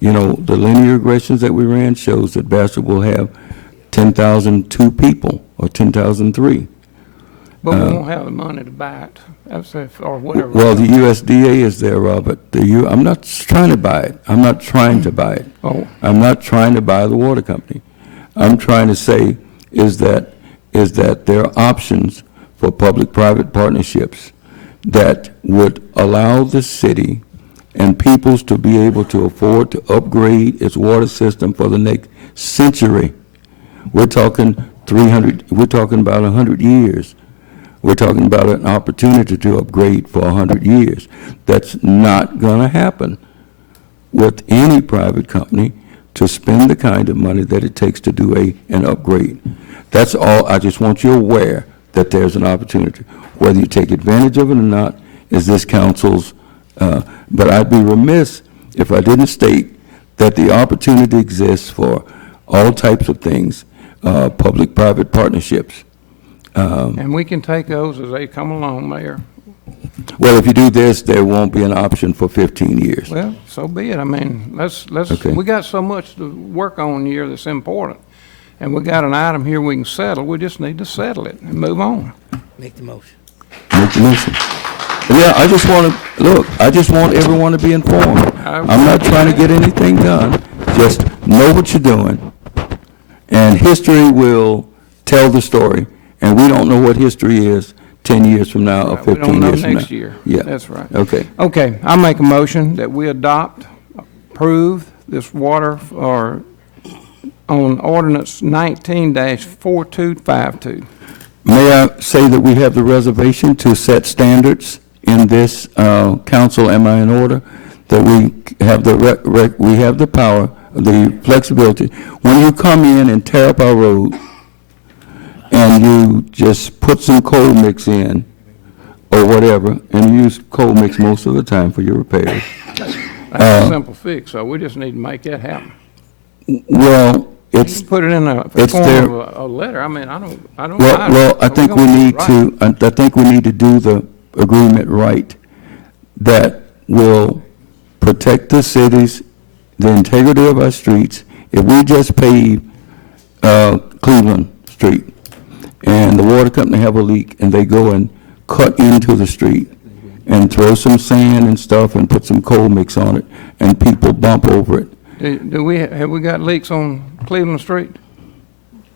You know, the linear regressions that we ran shows that Bastrop will have 10,002 people or 10,003. But we won't have the money to buy it, or whatever. Well, the USDA is there, Robert. I'm not trying to buy it. I'm not trying to buy it. Oh. I'm not trying to buy the water company. I'm trying to say is that there are options for public-private partnerships that would allow the city and peoples to be able to afford to upgrade its water system for the next century. We're talking 300, we're talking about 100 years. We're talking about an opportunity to upgrade for 100 years. That's not going to happen with any private company to spend the kind of money that it takes to do an upgrade. That's all. I just want you aware that there's an opportunity. Whether you take advantage of it or not is this council's, but I'd be remiss if I didn't state that the opportunity exists for all types of things, public-private partnerships. And we can take those as they come along, Mayor. Well, if you do this, there won't be an option for 15 years. Well, so be it. I mean, Okay. we got so much to work on here that's important. And we got an item here we can settle. We just need to settle it and move on. Make the motion. Make the motion. Yeah, I just want everyone to be informed. I'm not trying to get anything done. Just know what you're doing. And history will tell the story. And we don't know what history is 10 years from now or 15 years from now. We don't know next year. Yeah. That's right. Okay. Okay, I make a motion that we approve this water, or on ordinance 19-4252. May I say that we have the reservation to set standards in this council? Am I in order? That we have we have the power, the flexibility. When you come in and tear up our road, and you just put some coal mix in, or whatever, and you use coal mix most of the time for your repairs. That's a simple fix, so we just need to make that happen. Well, You can put it in the form there. of a letter. I mean, I don't Well, I think we need to do the agreement right, that will protect the cities, the integrity of our streets. If we just pave Cleveland Street and the water company have a leak and they go and cut into the street and throw some sand and stuff and put some coal mix on it and people bump over it. Have we got leaks on Cleveland Street?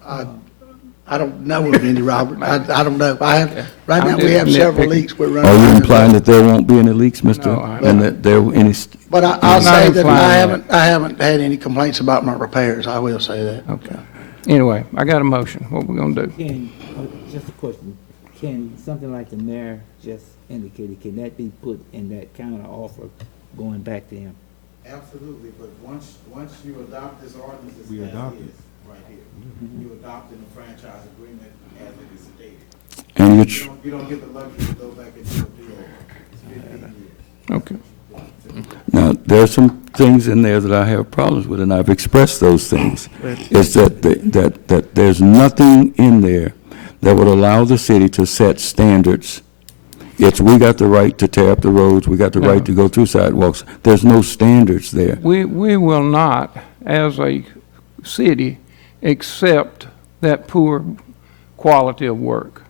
I don't know of any, Robert. I don't know. Right now, we have several leaks we're running. Are you around. implying that there won't be any leaks, Mr.? No, I- And that there any? But I'll I'm not say that implying I haven't had any complaints about my repairs. I will say that. Okay. Anyway, I got a motion. What we gonna do? Just a question, can something like the mayor just indicated, can that be put in that counter offer going back to him? Absolutely, but once you adopt this ordinance, it's as is, right here. You adopt in the franchise agreement as it is stated. And You don't get the luxury to go back and do a deal. It's 15 years. Okay. now, there are some things in there that I have problems with, and I've expressed those things. Is that there's nothing in there that would allow the city to set standards. We got the right to tear up the roads, we got the right to go through sidewalks. There's no standards there. We will not, as a city, accept that poor quality of work.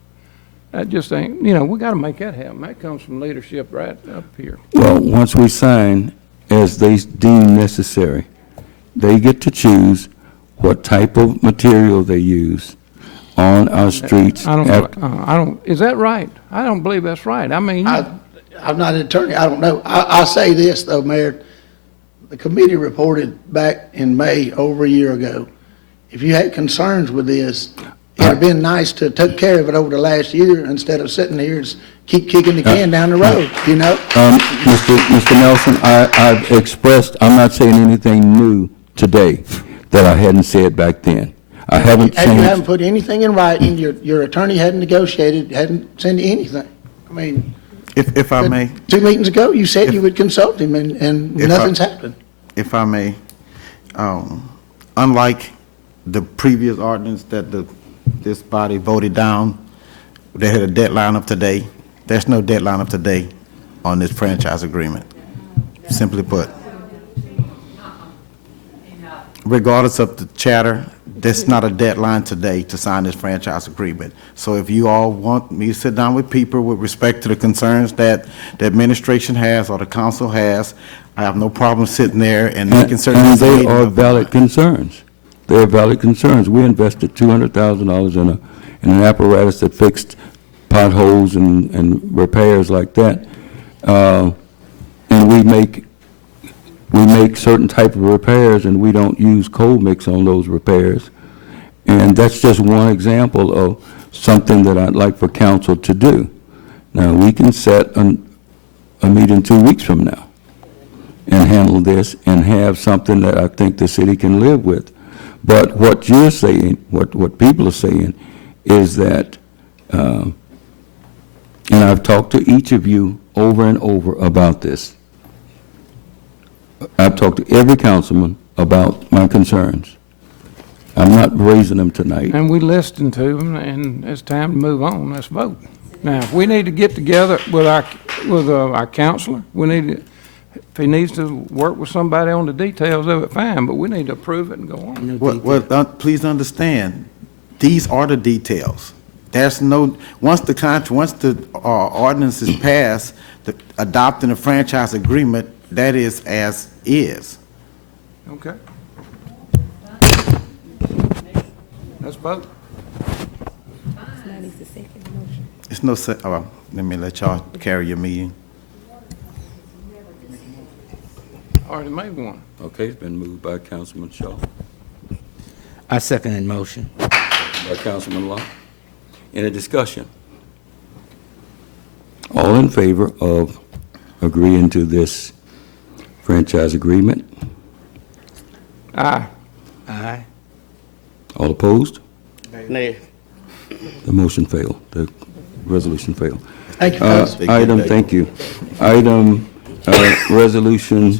That just ain't, we gotta make that happen. That comes from leadership right up here. Well, once we sign, as they deem necessary, they get to choose what type of material they use on our streets. I don't, is that right? I don't believe that's right. I mean, I'm not an attorney. I don't know. I'll say this, though, Mayor. The committee reported back in May, over a year ago. If you had concerns with this, it'd have been nice to take care of it over the last year instead of sitting here and keep kicking the can down the road, Mr. Nelson, I've expressed, I'm not saying anything new today that I hadn't said back then. I haven't And you haven't changed. put anything in writing. Your attorney hadn't negotiated, hadn't sent you anything. I mean, If I may, 2 meetings ago, you said you would consult him, and If I- nothing's happened. if I may, unlike the previous ordinance that this body voted down, they had a deadline of today. There's no deadline of today on this franchise agreement, simply put. Regardless of the chatter, there's not a deadline today to sign this franchise agreement. So if you all want me to sit down with people with respect to the concerns that the administration has or the council has, I have no problem sitting there and making certain. And they are valid concerns. They are valid concerns. We invested $200,000 in an apparatus that fixed potholes and repairs like that. And we make certain type of repairs, and we don't use coal mix on those repairs. And that's just one example of something that I'd like for council to do. Now, we can set a meeting 2 weeks from now and handle this and have something that I think the city can live with. But what you're saying, what people are saying, is that, and I've talked to each of you over and over about this. I've talked to every councilman about my concerns. I'm not raising them tonight. and we listened to them, and it's time to move on. Let's vote. Now, if we need to get together with our counselor, if he needs to work with somebody on the details of it, fine, but we need to approve it and go on. Please understand, these are the details. There's no, once the ordinance is passed, adopting a franchise agreement, that is as is. Okay. Let's vote. It's no, let me let y'all carry your meeting. Already made one. Okay, it's been moved by Councilman Shaw, I second that motion. by Councilman Locke. Any discussion? All in favor of agreeing to this franchise agreement? Aye. Aye. All opposed? Nay. The motion failed. The resolution failed. Thank you, folks. Thank you. Item, resolution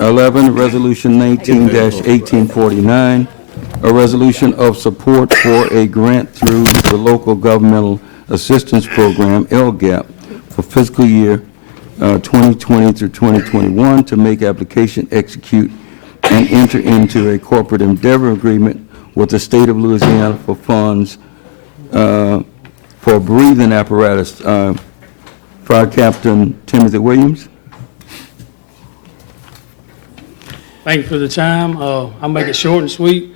11, resolution 19-1849, a resolution of support for a grant through the local governmental Assistance Program, LGAP, for fiscal year 2020 through 2021 to make application, execute, and enter into a corporate endeavor agreement with the state of Louisiana for funds for breathing apparatus. Fire Captain Timothy Williams. Thank you for the time. I'll make it short and sweet.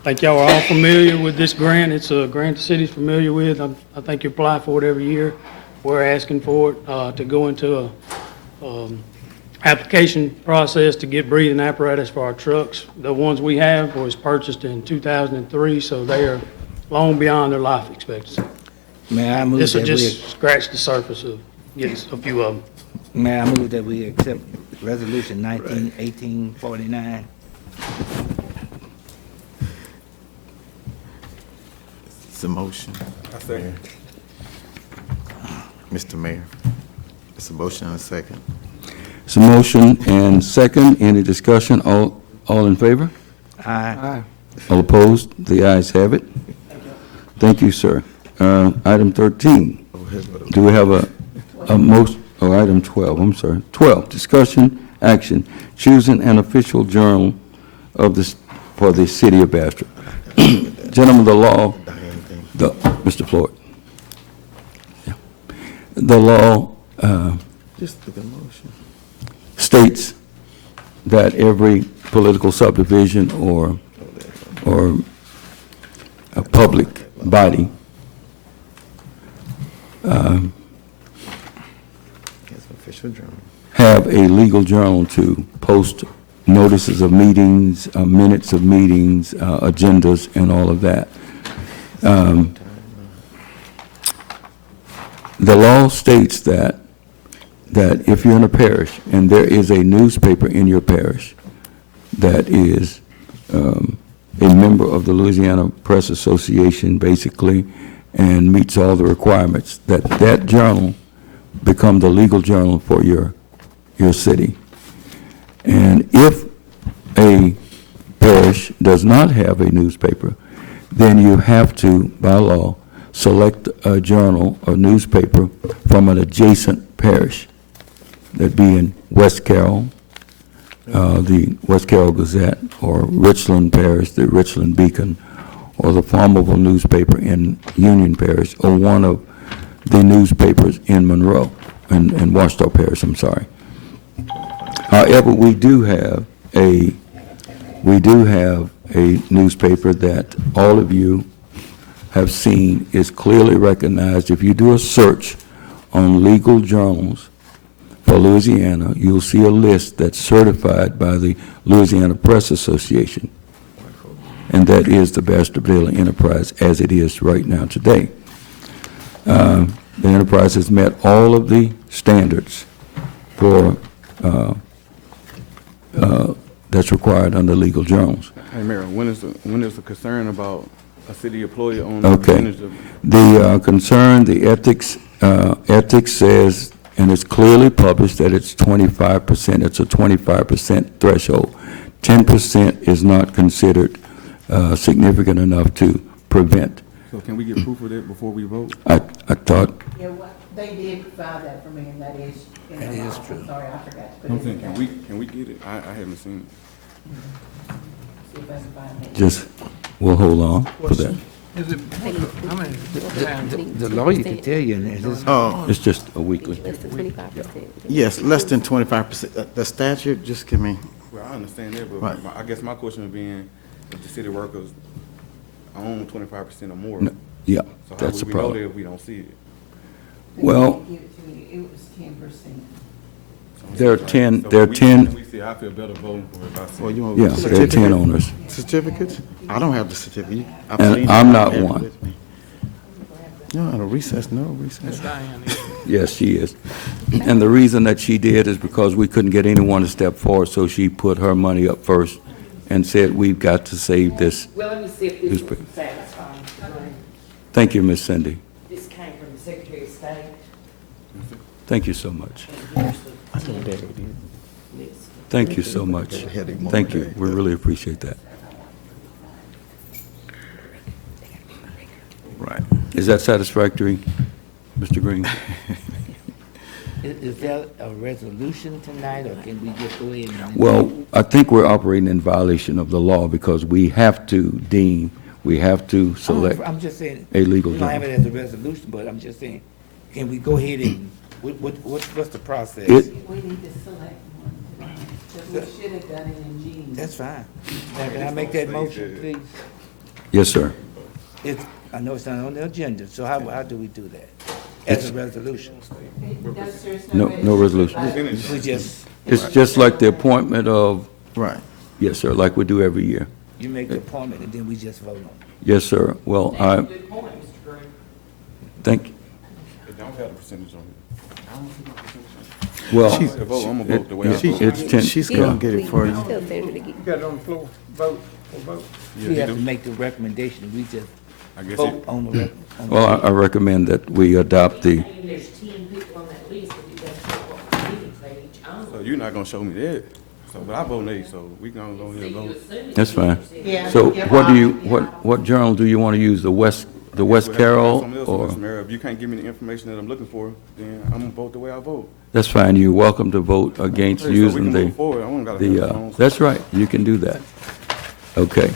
I think y'all are all familiar with this grant. It's a grant the city's familiar with. I think you apply for it every year. We're asking for it to go into a application process to get breathing apparatus for our trucks. The ones we have was purchased in 2003, so they are long beyond their life expectancy. May I move This will that we, just scratch the surface of getting a few of them. may I move that we accept Resolution 1849? It's a motion. Mr. Mayor, it's a motion and a second. It's a motion and second. Any discussion? All in favor? Aye. All opposed? The ayes have it. Thank you, sir. Item 13. Do we have a most, oh, item 12, I'm sorry. 12, discussion, action, choosing an official journal of this, for the city of Bastrop. Gentlemen, the law, Mr. Floyd. Yeah. The law Just the motion. states that every political subdivision or a public body Official journal. have a legal journal to post notices of meetings, minutes of meetings, agendas, and all of that. The law states that if you're in a parish and there is a newspaper in your parish that is a member of the Louisiana Press Association, basically, and meets all the requirements, that journal become the legal journal for your city. And if a parish does not have a newspaper, then you have to, by law, select a journal or newspaper from an adjacent parish. That'd be in West Carroll, the West Carroll Gazette, or Richland Parish, the Richland Beacon, or the Farmerville newspaper in Union Parish, or one of the newspapers in Monroe, in Washita Parish, I'm sorry. However, we do have a newspaper that all of you have seen is clearly recognized. If you do a search on legal journals for Louisiana, you'll see a list that's certified by the Louisiana Press Association, and that is the Bastrop Daily Enterprise as it is right now today. The enterprise has met all of the standards for that's required under legal journals. Hey, Mayor, when is the concern about a city employee on Okay. The concern, the ethics says, and it's clearly published, that it's 25%. It's a 25% threshold. 10% is not considered significant enough to prevent. So can we get proof of that before we vote? I thought, Yeah, they did file that for me, and that is in the law. I'm sorry, I forgot to put I'm it saying, in. can we get it? I haven't seen it. See if I can find it. just, we'll hold on for that. Is it, how many times? The lawyer can tell you, and it's It's just a weekly. Less than 25%. Yes, less than 25%. The statute, just give me, Well, I understand that, but Right. I guess my question would be, if the city workers own 25% or more, No, yeah, so how that's the would we know problem. that if we don't see it? Well, Give it to you. It was 10%. there are 10, So there are when 10, we see, I feel better voting for it if I see well, it. you want yeah, there are 10 owners. certificates? I don't have the certificate. I've And seen it. I'm I not don't have it one. with me. No, no recess, no recess. Diane, Yes, she is. And the reason that she did is because we couldn't get anyone to step forward, so she put her money up first and said, we've got to save this. Well, let me see if this Newspaper. will satisfy. Thank you, Miss Cindy. This came from the Secretary of State. Thank you so much. I know that it is. Thank you so much. Thank you. We really appreciate that. Right. Is that satisfactory, Mr. Green? Is that a resolution tonight, or can we just go ahead and? Well, I think we're operating in violation of the law because we have to select I'm just saying. a legal We don't have journal. it as a resolution, but I'm just saying, can we go ahead and, what's the process? We need to select one tonight, because we should have done it in June. That's fine. Now, can I make that motion, please? Yes, sir. I know it's not on the agenda, so how do we do that? As a resolution? No resolution. We just, It's just like the appointment of, Right. yes, sir, like we do every year. you make the appointment and then we just vote on it. Yes, sir. Well, I, Good point, Mr. Green. thank, It don't have a percentage on it. I don't see no percentage on it. well, I'm gonna vote the way I vote. it's 10. She's gonna get it for you. You got it on the floor, vote, vote. We have to make the recommendation, we just I guess vote it, on the. Well, I recommend that we adopt the, And there's 10 people on that list, but you got to know what meetings they each own. so you're not gonna show me that. So, but I vote nay, so we gonna go ahead and vote. that's fine. Yeah. So Yeah. what do you, what journal do you want to use, the West Carroll, Something else, or? Mr. Mayor. If you can't give me the information that I'm looking for, then I'm gonna vote the way I vote. That's fine, you're welcome to vote against Hey, so we using can the, move forward. I don't gotta have the phones. that's right, you can do that. Okay.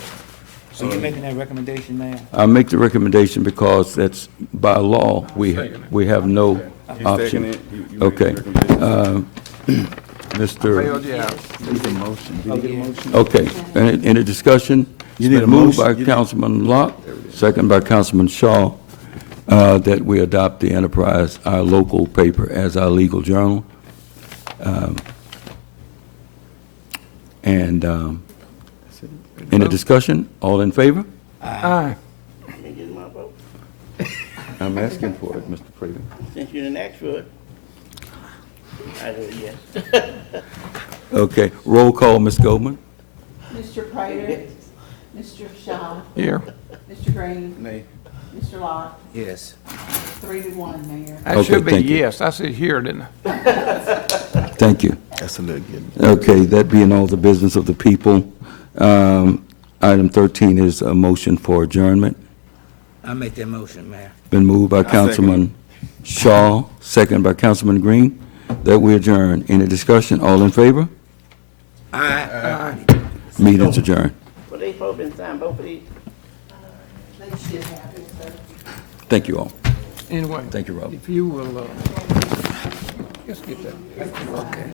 So you're making that recommendation, ma'am? I make the recommendation because that's, by law, we have no You second option. it? You make Okay. the recommendation? Mr. Bailed you out. Need a motion. Did you get a motion? Okay, any discussion? You It's need been a moved by motion. Councilman Locke, second by Councilman Shaw, that we adopt the Enterprise, our local paper, as our legal journal. And any discussion? All in favor? Aye. Let me get my vote. I'm asking for it, Mr. Prater. Since you didn't ask for it, I vote yes. Okay, roll call, Ms. Goldman. Mr. Prater, Mr. Shaw, Here. Mr. Green, Nay. Mr. Locke, Yes. 3-1, Mayor. That Okay, should be thank you. yes. I said here, didn't I? Thank you. That's a little good. Okay, that being all the business of the people, item 13 is a motion for adjournment. I make that motion, Mayor. Been moved by Councilman Shaw, second by Councilman Green, that we adjourn. Any discussion? All in favor? Aye. Meeting's adjourned. Well, they both been signed, both of these. They should have it, sir. Thank you all. Anyway. Thank you, Rob. If you will, just get that. Okay.